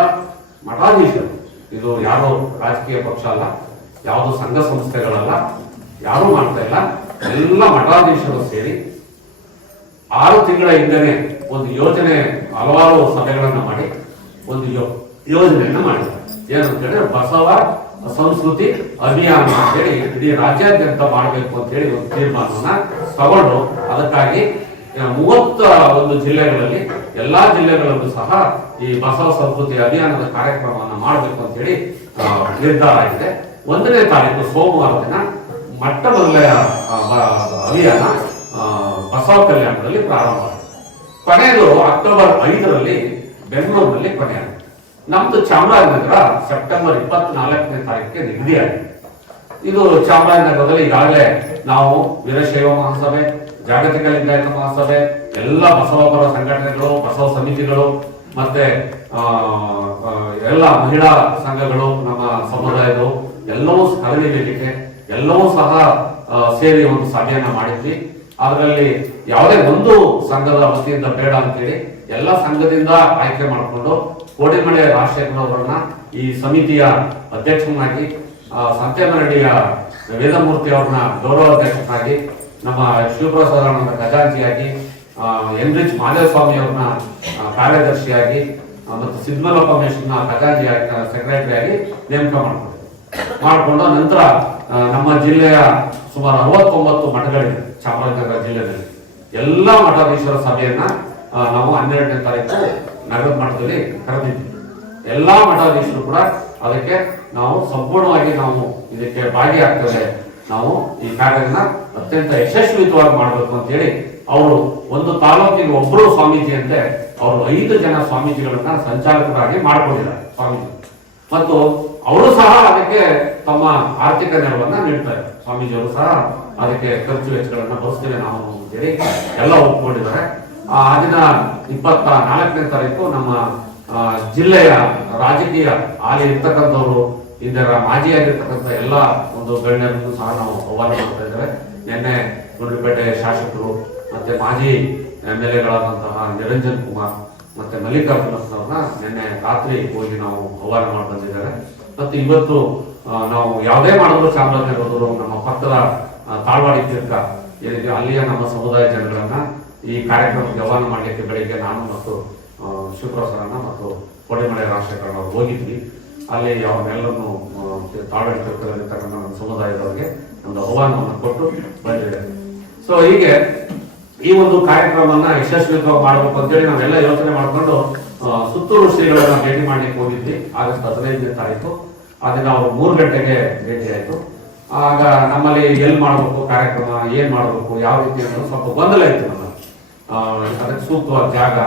ಮಠಾಧೀಶರು, ಇದು ಯಾರೋ ರಾಜಕೀಯ ಪಕ್ಷ ಅಲ್ಲ, ಯಾವುದು ಸಂಘ ಸಂಸ್ಥೆಗಳಲ್ಲ, ಯಾರು ಮಾಡ್ತಾ ಇಲ್ಲ, ಎಲ್ಲ ಮಠಾಧೀಶರು ಸೇರಿ 6 ತಿಂಗಳ ಹಿಂದೆನೆ ಒಂದು ಯೋಜನೆ, ಹಲವಾರು ಸಭೆಗಳನ್ನ ಮಾಡಿ ಒಂದು ಯೋಜನೆಯನ್ನ ಮಾಡಿದ್ದಾರೆ. ಏನಂತ ಹೇಳಿದ್ರೆ ಬಸವ ಸಂಸ್ಕೃತಿ ಅಭಿಯಾನ ಅಂತೇಳಿ ಇಡೀ ರಾಜ್ಯಾದ್ಯಂತ ಮಾಡಬೇಕು ಅಂತ ಹೇಳಿ ಒಂದು ತೀರ್ಮಾನವನ್ನ ತಗೊಂಡು, ಅದಕ್ಕಾಗಿ 31 ಜಿಲ್ಲೆಗಳಲ್ಲಿ ಎಲ್ಲಾ ಜಿಲ್ಲೆಗಳಲ್ಲೂ ಸಹ ಈ ಬಸವ ಸಂಸ್ಕೃತಿ ಅಭಿಯಾನದ ಕಾರ್ಯಕ್ರಮವನ್ನು ಮಾಡಬೇಕು ಅಂತ ಹೇಳಿ ನಿರ್ಧಾರ ಆಗಿದೆ. 1ನೇ ತಾರೀಕು ಸೋಮವಾರ ದಿನ ಮೊಟ್ಟ ಮೊದಲನೆಯ ಅಭಿಯಾನ ಬಸವ ಕಲ್ಯಾಣದಲ್ಲಿ ಪ್ರಾರಂಭ ಆಗಿದೆ. ಕೊನೆಯದು ಅಕ್ಟೋಬರ್ 5ರಲ್ಲಿ ಬೆಂಗಳೂರಿನಲ್ಲಿ ಕೊನೆಯಾಗಿದೆ. ನಮ್ದು ಚಾಮರಾಜನಗರ ಸೆಪ್ಟೆಂಬರ್ 24ನೇ ತಾರೀಕಿಗೆ ನಿಗದಿಯಾಗಿದೆ. ಇದು ಚಾಮರಾಜನಗರದಲ್ಲಿ ಈಗಾಗಲೇ ನಾವು ವೀರಶೈವ ಮಹಾಸಭೆ, ಜಾಗತಿಕ ಲಿಂಗಾಯತ ಮಹಾಸಭೆ, ಎಲ್ಲ ಬಸವಪರ ಸಂಘಟನೆಗಳು, ಬಸವ ಸಮಿತಿಗಳು, ಮತ್ತೆ ಎಲ್ಲ ಮಹಿಳಾ ಸಂಘಗಳು, ನಮ್ಮ ಸಮುದಾಯದವು ಎಲ್ಲವೂ ಹರಳಿ ವೇದಿಕೆ ಎಲ್ಲವೂ ಸಹ ಸೇರಿ ಒಂದು ಸಭೆಯನ್ನ ಮಾಡಿದ್ವಿ. ಅದರಲ್ಲಿ ಯಾವುದೇ ಒಂದು ಸಂಘದ ವತಿಯಿಂದ ಬೇಡ ಅಂತೇಳಿ ಎಲ್ಲ ಸಂಘದಿಂದ ಆಯ್ಕೆ ಮಾಡಿಕೊಂಡು ಕೋಡಿಮಳೆ ರಾಜಶೇಖರವರನ್ನ ಈ ಸಮಿತಿಯ ಅಧ್ಯಕ್ಷನಾಗಿ, ಸಂತೇಮರಡಿಯ ವೇದಮೂರ್ತಿ ಅವ್ರನ್ನ ಗೌರವಾಧ್ಯಕ್ಷನಾಗಿ, ನಮ್ಮ ಶಿವಪ್ರಸಾದ ಖಜಾಂಚಿಯಾಗಿ, ಎನ್ರಿಚ್ ಮಾದೇವಸ್ವಾಮಿ ಅವ್ರನ್ನ ಕಾರ್ಯದರ್ಶಿಯಾಗಿ ಮತ್ತು ಸಿದ್ಮಲಪ್ಪ ಮೇಷ್ನ ಖಜಾಂಚಿಯಾಗಿ ಸೆಕ್ರೆಟರಿಯಾಗಿ ನೇಮಕ ಮಾಡಿಕೊಂಡು ನಂತರ ನಮ್ಮ ಜಿಲ್ಲೆಯ ಸುಮಾರು 69 ಮಠಗಳಿವೆ ಚಾಮರಾಜನಗರ ಜಿಲ್ಲೆಯಲ್ಲಿ. ಎಲ್ಲ ಮಠಾಧೀಶರ ಸಭೆಯನ್ನ ನಾವು 12ನೇ ತಾರೀಕು ನಗರದ ಮಠದಲ್ಲಿ ಕರೆದಿದ್ವಿ. ಎಲ್ಲಾ ಮಠಾಧೀಶರು ಕೂಡ ಅದಕ್ಕೆ ನಾವು ಸಂಪೂರ್ಣವಾಗಿ ನಾವು ಇದಕ್ಕೆ ಭಾಗಿಯಾಗ್ತದೆ, ನಾವು ಈ ಕಾರ್ಯನ ಅತ್ಯಂತ ಯಶಸ್ವಿತವಾಗಿ ಮಾಡಬೇಕು ಅಂತ ಹೇಳಿ ಅವರು ಒಂದು ತಾಲೂಕಿಗೆ ಒಬ್ಬರು ಸ್ವಾಮೀಜಿ ಅಂತೆ ಅವರು 5 ಜನ ಸ್ವಾಮೀಜಿಗಳನ್ನ ಸಂಚಾಲಕರಾಗಿ ಮಾಡ್ಕೊಂಡಿದ್ದಾರೆ ಸ್ವಾಮೀಜಿ. ಮತ್ತು ಅವರು ಸಹ ಅದಕ್ಕೆ ತಮ್ಮ ಆರ್ಥಿಕ ನೆರವನ್ನ ನೀಡ್ತಾರೆ. ಸ್ವಾಮೀಜಿಯವರು ಸಹ ಅದಕ್ಕೆ ಖರ್ಚು ವೆಚ್ಚಗಳನ್ನ ಭರಿಸ್ತೇವೆ ನಾವು ಅಂತೇಳಿ ಎಲ್ಲ ಒಪ್ಕೊಂಡಿದ್ದಾರೆ. ಆ ದಿನ 24ನೇ ತಾರೀಕು ನಮ್ಮ ಜಿಲ್ಲೆಯ ರಾಜಕೀಯ ಅಲ್ಲಿ ಇರ್ತಕ್ಕಂಥವ್ರು, ಇದರ ಮಾಜಿಯಾಗಿರ್ತಕ್ಕಂಥ ಎಲ್ಲ ಒಂದು ಗಣ್ಯರನ್ನು ಸಹ ನಾವು ಆಹ್ವಾನ ಮಾಡ್ತಾ ಇದ್ದೇವೆ. ನಿನ್ನೆ ಗುಂಡ್ಲುಪೇಟೆ ಶಾಸಕರು ಮತ್ತೆ ಮಾಜಿ MLAಗಳಾದಂತಹ ನಿರಂಜನ್ ಕುಮಾರ್ ಮತ್ತೆ ಮಲ್ಲಿಕಾರ್ಜುನ ಅವ್ರನ್ನ ನಿನ್ನೆ ರಾತ್ರಿ ಹೋಗಿ ನಾವು ಆಹ್ವಾನ ಮಾಡಿ ಬಂದಿದ್ದಾರೆ. ಮತ್ತೆ ಇವತ್ತು ನಾವು ಯಾವುದೇ ಮಾಡಿದ್ರು ಚಾಮರಾಜನಗರದವರು ನಮ್ಮ ಪಕ್ಕದ ತಾಳ್ವಾಡಿ ತೀರ್ಥ ಏನಿದೆ ಅಲ್ಲಿಯ ನಮ್ಮ ಸಮುದಾಯ ಜನಗಳನ್ನ ಈ ಕಾರ್ಯಕ್ರಮಕ್ಕೆ ಆಹ್ವಾನ ಮಾಡಲಿಕ್ಕೆ ಬೆಳಿಗ್ಗೆ ನಾನು ಮತ್ತು ಶಿವಪ್ರಸಾದನ್ನ ಮತ್ತು ಕೋಡಿಮಳೆ ರಾಜಶೇಖರನ್ ಅವರು ಹೋಗಿದ್ವಿ. ಅಲ್ಲಿ ಅವನ್ನೆಲ್ಲರನ್ನು ತಾಳ್ವಾಡಿ ತೀರ್ಥದಲ್ಲಿರ್ತಕ್ಕಂಥ ನಮ್ಮ ಸಮುದಾಯದವರಿಗೆ ಒಂದು ಆಹ್ವಾನವನ್ನು ಕೊಟ್ಟು ಬಂದಿದೆ. ಸೊ ಹೀಗೆ ಈ ಒಂದು ಕಾರ್ಯಕ್ರಮವನ್ನ ಯಶಸ್ವಿಯಾಗಿ ಮಾಡಬೇಕು ಅಂತೇಳಿ ನಾವೆಲ್ಲ ಯೋಚನೆ ಮಾಡಿಕೊಂಡು ಸುತ್ತೂರು ಶ್ರೀಗಳನ್ನ ಭೇಟಿ ಮಾಡ್ಲಿಕ್ಕೆ ಹೋಗಿದ್ವಿ. ಆಗಸ್ಟ್ 15ನೇ ತಾರೀಕು ಆ ದಿನ ಅವರು 3 ಗಂಟೆಗೆ ಭೇಟಿ ಆಯ್ತು. ಆಗ ನಮ್ಮಲ್ಲಿ ಎಲ್ಲಿ ಮಾಡಬೇಕು ಕಾರ್ಯಕ್ರಮ, ಏನ್ ಮಾಡಬೇಕು, ಯಾವ ರೀತಿ ಅನ್ನೋದು ಸ್ವಲ್ಪ ಗೊಂದಲ ಇತ್ತು ನಮ್ಮಲ್ಲಿ. ಅದಕ್ಕೆ ಸೂಕ್ತವಾದ ಜಾಗ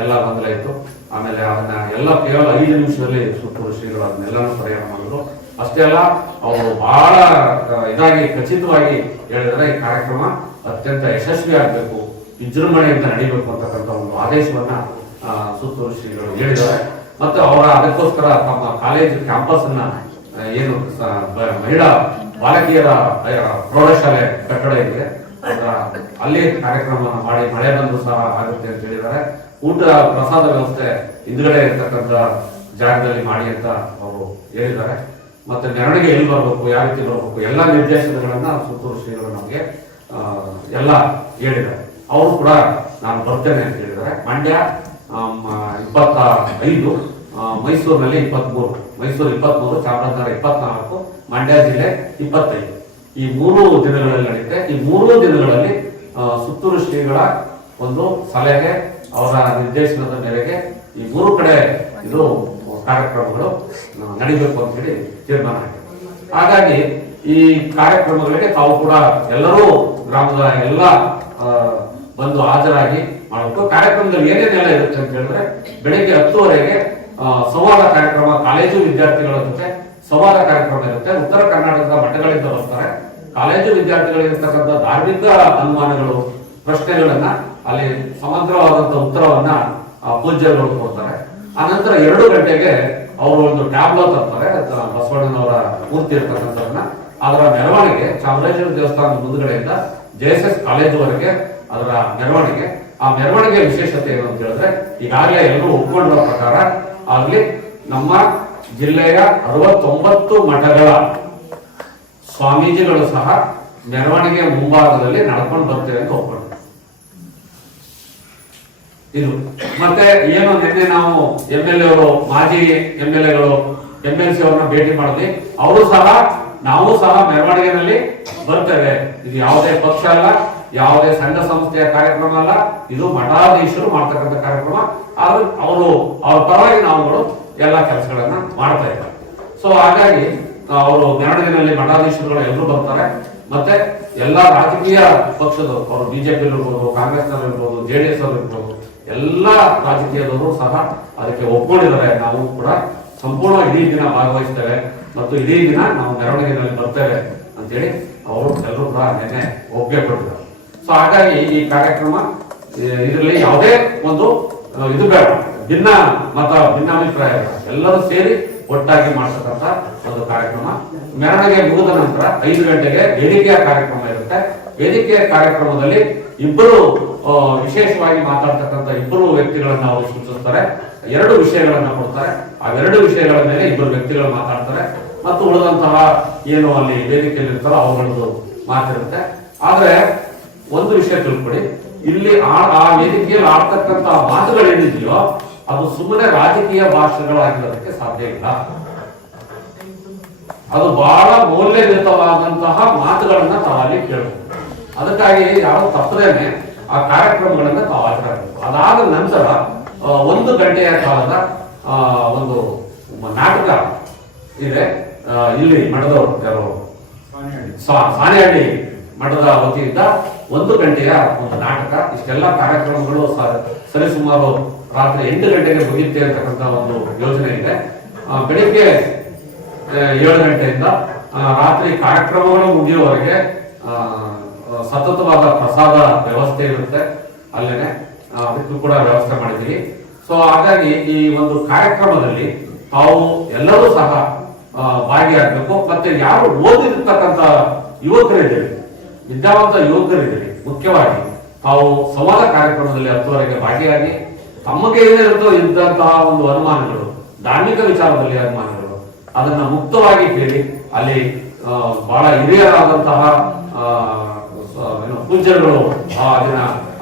ಎಲ್ಲ ಗೊಂದಲ ಇತ್ತು. ಆಮೇಲೆ ಅದನ್ನ ಎಲ್ಲ ಕೇವಲ 5 ನಿಮಿಷದಲ್ಲಿ ಸುತ್ತೂರು ಶ್ರೀಗಳು ಅದನ್ನೆಲ್ಲಾನು ಪ್ರಯಾಣ ಮಾಡಿದ್ರು. ಅಷ್ಟೇ ಅಲ್ಲ, ಅವರು ಬಹಳ ಇದಾಗಿ ಖಚಿತವಾಗಿ ಹೇಳಿದರೆ ಈ ಕಾರ್ಯಕ್ರಮ ಅತ್ಯಂತ ಯಶಸ್ವಿ ಆಗಬೇಕು, ವಿಜೃಂಭಣೆಯಿಂದ ನಡೀಬೇಕು ಅಂತಕ್ಕಂಥ ಒಂದು ಆದೇಶವನ್ನ ಸುತ್ತೂರು ಶ್ರೀಗಳು ಹೇಳಿದ್ದಾರೆ. ಮತ್ತೆ ಅವರ ಅದಕ್ಕೋಸ್ಕರ ತಮ್ಮ ಕಾಲೇಜು ಕ್ಯಾಂಪಸ್ ಅನ್ನ ಏನು ಮಹಿಳಾ ಬಾಲಕಿಯರ ಪ್ರೌಢಶಾಲೆ ಕಟ್ಟಡ ಇದೆ ಅಲ್ಲಿ ಕಾರ್ಯಕ್ರಮವನ್ನು ಮಾಡಿ ಮಳೆ ಬಂದು ಸಹ ಆಗುತ್ತೆ ಅಂತ ಹೇಳಿದ್ದಾರೆ. ಊಟ ಪ್ರಸಾದ ವ್ಯವಸ್ಥೆ ಹಿಂದ್ಗಡೆ ಇರ್ತಕ್ಕಂಥ ಜಾಗದಲ್ಲಿ ಮಾಡಿ ಅಂತ ಅವರು ಹೇಳಿದ್ದಾರೆ. ಮತ್ತೆ ಮೆರವಣಿಗೆ ಎಲ್ಲಿ ಬರಬೇಕು, ಯಾವ ರೀತಿ ಬರಬೇಕು, ಎಲ್ಲ ನಿರ್ದೇಶನಗಳನ್ನ ಸುತ್ತೂರು ಶ್ರೀಗಳು ನಮಗೆ ಎಲ್ಲ ಹೇಳಿದ್ದಾರೆ. ಅವರು ಕೂಡ ನಾನು ಬರ್ತೇನೆ ಅಂತ ಹೇಳಿದ್ದಾರೆ. ಮಂಡ್ಯ 25, ಮೈಸೂರಿನಲ್ಲಿ 23, ಮೈಸೂರು 23, ಚಾಮರಾಜನಗರ 24, ಮಂಡ್ಯ ಜಿಲ್ಲೆ 25. ಈ 3 ದಿನಗಳಲ್ಲಿ ನಡೆಯುತ್ತೆ. ಈ 3 ದಿನಗಳಲ್ಲಿ ಸುತ್ತೂರು ಶ್ರೀಗಳ ಒಂದು ಸಲಹೆ, ಅವರ ನಿರ್ದೇಶನದ ಮೇರೆಗೆ ಈ 3 ಕಡೆ ಇದು ಕಾರ್ಯಕ್ರಮಗಳು ನಡೀಬೇಕು ಅಂತ ಹೇಳಿ ತೀರ್ಮಾನ ಆಗಿದೆ. ಹಾಗಾಗಿ ಈ ಕಾರ್ಯಕ್ರಮಗಳಿಗೆ ತಾವು ಕೂಡ ಎಲ್ಲರೂ ಗ್ರಾಮದ ಎಲ್ಲ ಬಂದು ಹಾಜರಾಗಿ ಮಾಡಬೇಕು. ಕಾರ್ಯಕ್ರಮದಲ್ಲಿ ಏನೇನೆಲ್ಲ ಇರುತ್ತೆ ಅಂತ ಹೇಳಿದ್ರೆ, ಬೆಳಿಗ್ಗೆ 10 ಸಂವಾದ ಕಾರ್ಯಕ್ರಮ, ಕಾಲೇಜು ವಿದ್ಯಾರ್ಥಿಗಳ ಜೊತೆ ಸಂವಾದ ಕಾರ್ಯಕ್ರಮ ಇರುತ್ತೆ. ಉತ್ತರ ಕರ್ನಾಟಕದ ಮಠಗಳಿಂದ ಬರ್ತಾರೆ. ಕಾಲೇಜು ವಿದ್ಯಾರ್ಥಿಗಳಿರ್ತಕ್ಕಂಥ ಧಾರ್ಮಿಕ ಅನುಮಾನಗಳು, ಪ್ರಶ್ನೆಗಳನ್ನ ಅಲ್ಲಿ ಸಮಗ್ರವಾದಂತಹ ಉತ್ತರವನ್ನ ಪೂಜ್ಯರು ಕೊಡ್ತಾರೆ. ಆನಂತರ 2 ಗಂಟೆಗೆ ಅವರು ಒಂದು ಟ್ಯಾಬ್ಲೋ ತರ್ತಾರೆ, ಬಸವಣ್ಣನವರ ಮೂರ್ತಿ ಇರ್ತಕ್ಕಂಥವನ್ನ. ಅದರ ಮೆರವಣಿಗೆ ಚಾಮರಾಜೇಶ್ವರ ದೇವಸ್ಥಾನದ ಮುಂದುಗಡೆಯಿಂದ JSS ಕಾಲೇಜುವರೆಗೆ ಅದರ ಮೆರವಣಿಗೆ. ಆ ಮೆರವಣಿಗೆ ವಿಶೇಷತೆ ಏನು ಅಂತ ಹೇಳಿದ್ರೆ, ಈಗಾಗಲೇ ಎಲ್ಲರೂ ಒಪ್ಕೊಂಡಿರೋ ಪ್ರಕಾರ ಆಗ್ಲಿ ನಮ್ಮ ಜಿಲ್ಲೆಯ 69 ಮಠಗಳ ಸ್ವಾಮೀಜಿಗಳು ಸಹ ಮೆರವಣಿಗೆ ಮುಂಭಾಗದಲ್ಲಿ ನಡ್ಕೊಂಡು ಬರ್ತೇವೆ ಅಂತ ಒಪ್ಕೊಂಡು ಇದು. ಮತ್ತೆ ಏನು ನಿನ್ನೆ ನಾವು MLA ಅವರು, ಮಾಜಿ MLAಗಳು, MLC ಅವರನ್ನ ಭೇಟಿ ಮಾಡಿದ್ವಿ. ಅವರು ಸಹ ನಾವು ಸಹ ಮೆರವಣಿಗೆನಲ್ಲಿ ಬರ್ತೇವೆ. ಇದು ಯಾವುದೇ ಪಕ್ಷ ಅಲ್ಲ, ಯಾವುದೇ ಸಂಘ ಸಂಸ್ಥೆಯ ಕಾರ್ಯಕ್ರಮ ಅಲ್ಲ, ಇದು ಮಠಾಧೀಶರು ಮಾಡ್ತಕ್ಕಂಥ ಕಾರ್ಯಕ್ರಮ. ಆದ್ರೆ ಅವ್ರ ಪರವಾಗಿ ನಾವುಗಳು ಎಲ್ಲ ಕೆಲಸಗಳನ್ನ ಮಾಡ್ತಾ ಇದ್ದಾರೆ. ಸೊ ಹಾಗಾಗಿ ಅವರು ಮೆರವಣಿಗೆಯಲ್ಲಿ ಮಠಾಧೀಶರುಗಳು ಎಲ್ಲರೂ ಬರ್ತಾರೆ. ಮತ್ತೆ ಎಲ್ಲಾ ರಾಜಕೀಯ ಪಕ್ಷದವರು, ಅವರು ಬಿಜೆಪಿ ಇರ್ಬೋದು, ಕಾಂಗ್ರೆಸ್ ಇರ್ಬೋದು, JDS ಅವರು ಇರ್ಬೋದು, ಎಲ್ಲಾ ರಾಜಕೀಯದವರು ಸಹ ಅದಕ್ಕೆ ಒಪ್ಕೊಂಡಿದ್ದಾರೆ. ನಾವು ಕೂಡ ಸಂಪೂರ್ಣ ಇಡೀ ದಿನ ಭಾಗವಹಿಸ್ತೇವೆ ಮತ್ತು ಇಡೀ ದಿನ ನಾವು ಮೆರವಣಿಗೆಯಲ್ಲಿ ಬರ್ತೇವೆ ಅಂತೇಳಿ ಅವರು ಎಲ್ಲರೂ ಕೂಡ ನಿನ್ನೆ ಒಪ್ಪಿಗೆ ಕೊಟ್ಟಿದ್ದಾರೆ. ಸೊ ಹಾಗಾಗಿ ಈ ಕಾರ್ಯಕ್ರಮ ಇದರಲ್ಲಿ ಯಾವುದೇ ಒಂದು ಇದು ಬೇಡ, ಭಿನ್ನ ಮತ ಭಿನ್ನಾಭಿಪ್ರಾಯ ಬೇಡ, ಎಲ್ಲರೂ ಸೇರಿ ಒಟ್ಟಾಗಿ ಮಾಡ್ತಕ್ಕಂಥ ಒಂದು ಕಾರ್ಯಕ್ರಮ. ಮೆರವಣಿಗೆ ಮುಗಿದ ನಂತರ 5 ಗಂಟೆಗೆ ವೇದಿಕೆಯ ಕಾರ್ಯಕ್ರಮ ಇರುತ್ತೆ. ವೇದಿಕೆಯ ಕಾರ್ಯಕ್ರಮದಲ್ಲಿ ಇಬ್ಬರು ವಿಶೇಷವಾಗಿ ಮಾತಾಡ್ತಕ್ಕಂಥ ಇಬ್ಬರು ವ್ಯಕ್ತಿಗಳನ್ನ ಅವರು ಸೂಚಿಸ್ತಾರೆ. 2 ವಿಷಯಗಳನ್ನ ಕೊಡ್ತಾರೆ. ಆ 2 ವಿಷಯಗಳ ಮೇಲೆ ಇಬ್ಬರು ವ್ಯಕ್ತಿಗಳು ಮಾತಾಡ್ತಾರೆ ಮತ್ತು ಉಳಿದಂತಹ ಏನು ಅಲ್ಲಿ ವೇದಿಕೆಯಲ್ಲಿ ಇರ್ತಾರೋ ಅವುಗಳದ್ದು ಮಾತಿರುತ್ತೆ. ಆದ್ರೆ ಒಂದು ವಿಷಯ ತಿಳ್ಕೊಳ್ಳಿ, ಇಲ್ಲಿ ಆ ವೇದಿಕೆಯಲ್ಲಿ ಆಡ್ತಕ್ಕಂಥ ಮಾತುಗಳೇನಿದೆಯೋ ಅದು ಸುಮ್ಮನೆ ರಾಜಕೀಯ ಭಾಷೆಗಳಾಗಿರೋದಕ್ಕೆ ಸಾಧ್ಯ ಇಲ್ಲ. ಅದು ಬಹಳ ಮೌಲ್ಯಯುತವಾದಂತಹ ಮಾತುಗಳನ್ನ ತಾವಲ್ಲಿ ಕೇಳಬಹುದು. ಅದಕ್ಕಾಗಿ ಯಾರು ತಪ್ಪದೇನೆ ಆ ಕಾರ್ಯಕ್ರಮಗಳನ್ನ ತಾವು ಆಚರಿಸಬೇಕು. ಅದಾದ ನಂತರ 1 ಗಂಟೆಯ ಕಾಲದ ಒಂದು ನಾಟಕ ಇದೆ. ಇಲ್ಲಿ ಮಠದವರು ಕೆಲವು ಸಾಣೆಹಳ್ಳಿ ಮಠದ ವತಿಯಿಂದ 1 ಗಂಟೆಯ ಒಂದು ನಾಟಕ. ಇಷ್ಟೆಲ್ಲ ಕಾರ್ಯಕ್ರಮಗಳು ಸರಿಸುಮಾರು ರಾತ್ರಿ 8 ಗಂಟೆಗೆ ಮುಗಿಯುತ್ತೆ ಅಂತಕ್ಕಂಥ ಒಂದು ಯೋಜನೆ ಇದೆ. ಬೆಳಿಗ್ಗೆ 7 ಗಂಟೆಯಿಂದ ರಾತ್ರಿ ಕಾರ್ಯಕ್ರಮಗಳು ಮುಗಿಯುವವರೆಗೆ ಸತತವಾದ ಪ್ರಸಾದ ವ್ಯವಸ್ಥೆ ಇರುತ್ತೆ. ಅಲ್ಲೇನೆ ಅದಕ್ಕೂ ಕೂಡ ವ್ಯವಸ್ಥೆ ಮಾಡಿದ್ದೀವಿ. ಸೊ ಹಾಗಾಗಿ ಈ ಒಂದು ಕಾರ್ಯಕ್ರಮದಲ್ಲಿ ತಾವು ಎಲ್ಲರೂ ಸಹ ಭಾಗಿಯಾಗಬೇಕು. ಮತ್ತೆ ಯಾರು ಓದಿರ್ತಕ್ಕಂಥ ಯುವಕರಿದ್ದೀರಿ, ವಿದ್ಯಾವಂತ ಯುವಕರಿದ್ದೀರಿ, ಮುಖ್ಯವಾಗಿ ತಾವು ಸಂವಾದ ಕಾರ್ಯಕ್ರಮದಲ್ಲಿ 10ವರೆಗೆ ಭಾಗಿಯಾಗಿ ತಮಗೆ ಏನಿರುತ್ತೋ ಇದ್ದಂತಹ ಒಂದು ಅನುಮಾನಗಳು, ಧಾರ್ಮಿಕ ವಿಚಾರದಲ್ಲಿ ಅನುಮಾನಗಳು, ಅದನ್ನ ಮುಕ್ತವಾಗಿ ಕೇಳಿ ಅಲ್ಲಿ ಬಹಳ ಹಿರಿಯರಾದಂತಹ ಪೂಜ್ಯರುಗಳು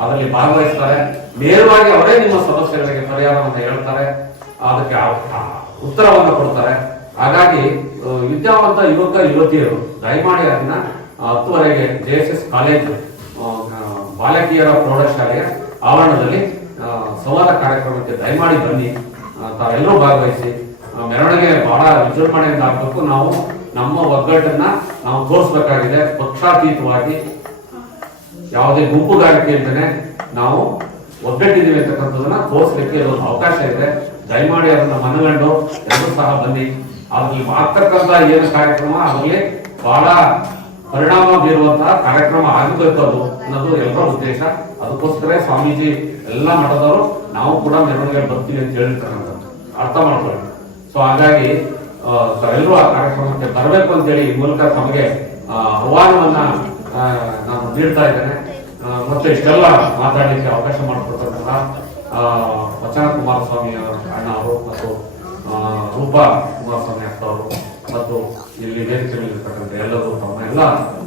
ಅದರಲ್ಲಿ ಭಾಗವಹಿಸ್ತಾರೆ. ನೇರವಾಗಿ ಅವರೇ ನಿಮ್ಮ ಸಮಸ್ಯೆಗಳಿಗೆ ಪರಿಹಾರವನ್ನು ಹೇಳ್ತಾರೆ, ಅದಕ್ಕೆ ಉತ್ತರವನ್ನು ಕೊಡ್ತಾರೆ. ಹಾಗಾಗಿ ವಿದ್ಯಾವಂತ ಯುವಕ ಯುವತಿಯರು ದಯಮಾಡಿ ಅದನ್ನ 10ವರೆಗೆ JSS ಕಾಲೇಜು ಬಾಲಕಿಯರ ಪ್ರೌಢಶಾಲೆಯ ಆವರಣದಲ್ಲಿ ಸಂವಾದ ಕಾರ್ಯಕ್ರಮಕ್ಕೆ ದಯಮಾಡಿ ಬನ್ನಿ. ತಾವೆಲ್ಲರೂ ಭಾಗವಹಿಸಿ ಮೆರವಣಿಗೆ ಬಹಳ ವಿಜೃಂಭಣೆಯಿಂದ ಆಗಬೇಕು. ನಾವು ನಮ್ಮ ಒಗ್ಗಟ್ಟನ್ನ ನಾವು ತೋರಿಸಬೇಕಾಗಿದೆ. ಪಕ್ಷಾತೀತವಾಗಿ ಯಾವುದೇ ಗುಂಪುಗಾರಿಕೆ ಇಲ್ಲದೆ ನಾವು ಒಗ್ಗಟ್ಟಿದ್ದೀವಿ ಅಂತಕ್ಕಂಥದನ್ನ ತೋರಿಸಲಿಕ್ಕೆ ಇದೊಂದು ಅವಕಾಶ ಇದೆ. ದಯಮಾಡಿ ಅದನ್ನ ಮನಗಂಡು ಎಲ್ಲರೂ ಸಹ ಬನ್ನಿ. ಅದ್ರಲ್ಲಿ ಮಾಡ್ತಕ್ಕಂಥ ಏನು ಕಾರ್ಯಕ್ರಮ ಅದರಲ್ಲಿ ಬಹಳ ಪರಿಣಾಮ ಬೀರುವಂತಹ ಕಾರ್ಯಕ್ರಮ ಆಗಬೇಕು ಅದು ಅನ್ನೋದು ಎಲ್ಲರ ಉದ್ದೇಶ. ಅದಕ್ಕೋಸ್ಕರ ಸ್ವಾಮೀಜಿ ಎಲ್ಲ ಮಠದವರು ನಾವು ಕೂಡ ಮೆರವಣಿಗೆ ಬರ್ತೀವಿ ಅಂತ ಹೇಳಿರ್ತಕ್ಕಂಥದ್ದು ಅರ್ಥ ಮಾಡ್ಕೊಳ್ಳಿ. ಸೊ ಹಾಗಾಗಿ ಎಲ್ಲರೂ ಆ ಕಾರ್ಯಕ್ರಮಕ್ಕೆ ಬರಬೇಕು ಅಂತೇಳಿ ಈ ಮೂಲಕ ತಮಗೆ ಆಹ್ವಾನವನ್ನ ನಾನು ನೀಡ್ತಾ ಇದ್ದೇನೆ. ಮತ್ತೆ ಇಷ್ಟೆಲ್ಲ ಮಾತಾಡಲಿಕ್ಕೆ ಅವಕಾಶ ಮಾಡಿಕೊಡ್ತಕ್ಕಂಥ ವಚನ ಕುಮಾರಸ್ವಾಮಿ ಅಣ್ಣ ಅವರು ಮತ್ತು ರೂಪಾ ಕುಮಾರಸ್ವಾಮಿ ಅಕ್ಕ ಅವರು ಮತ್ತು ಇಲ್ಲಿ ವೇದಿಕೆಯಲ್ಲಿ ಇರ್ತಕ್ಕಂಥ ಎಲ್ಲರೂ ತಮ್ಮ ಎಲ್ಲ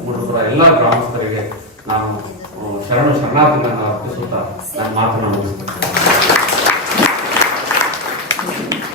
ಹುಡುಗರ ಎಲ್ಲ ಗ್ರಾಮಸ್ಥರಿಗೆ ನಾನು ಶರಣಾರ್ಥಿಗಳನ್ನು ಅರ್ಪಿಸುತ್ತಾ ನನ್ನ ಮಾತನ್ನು ಮುಗಿಸ್ತೇನೆ.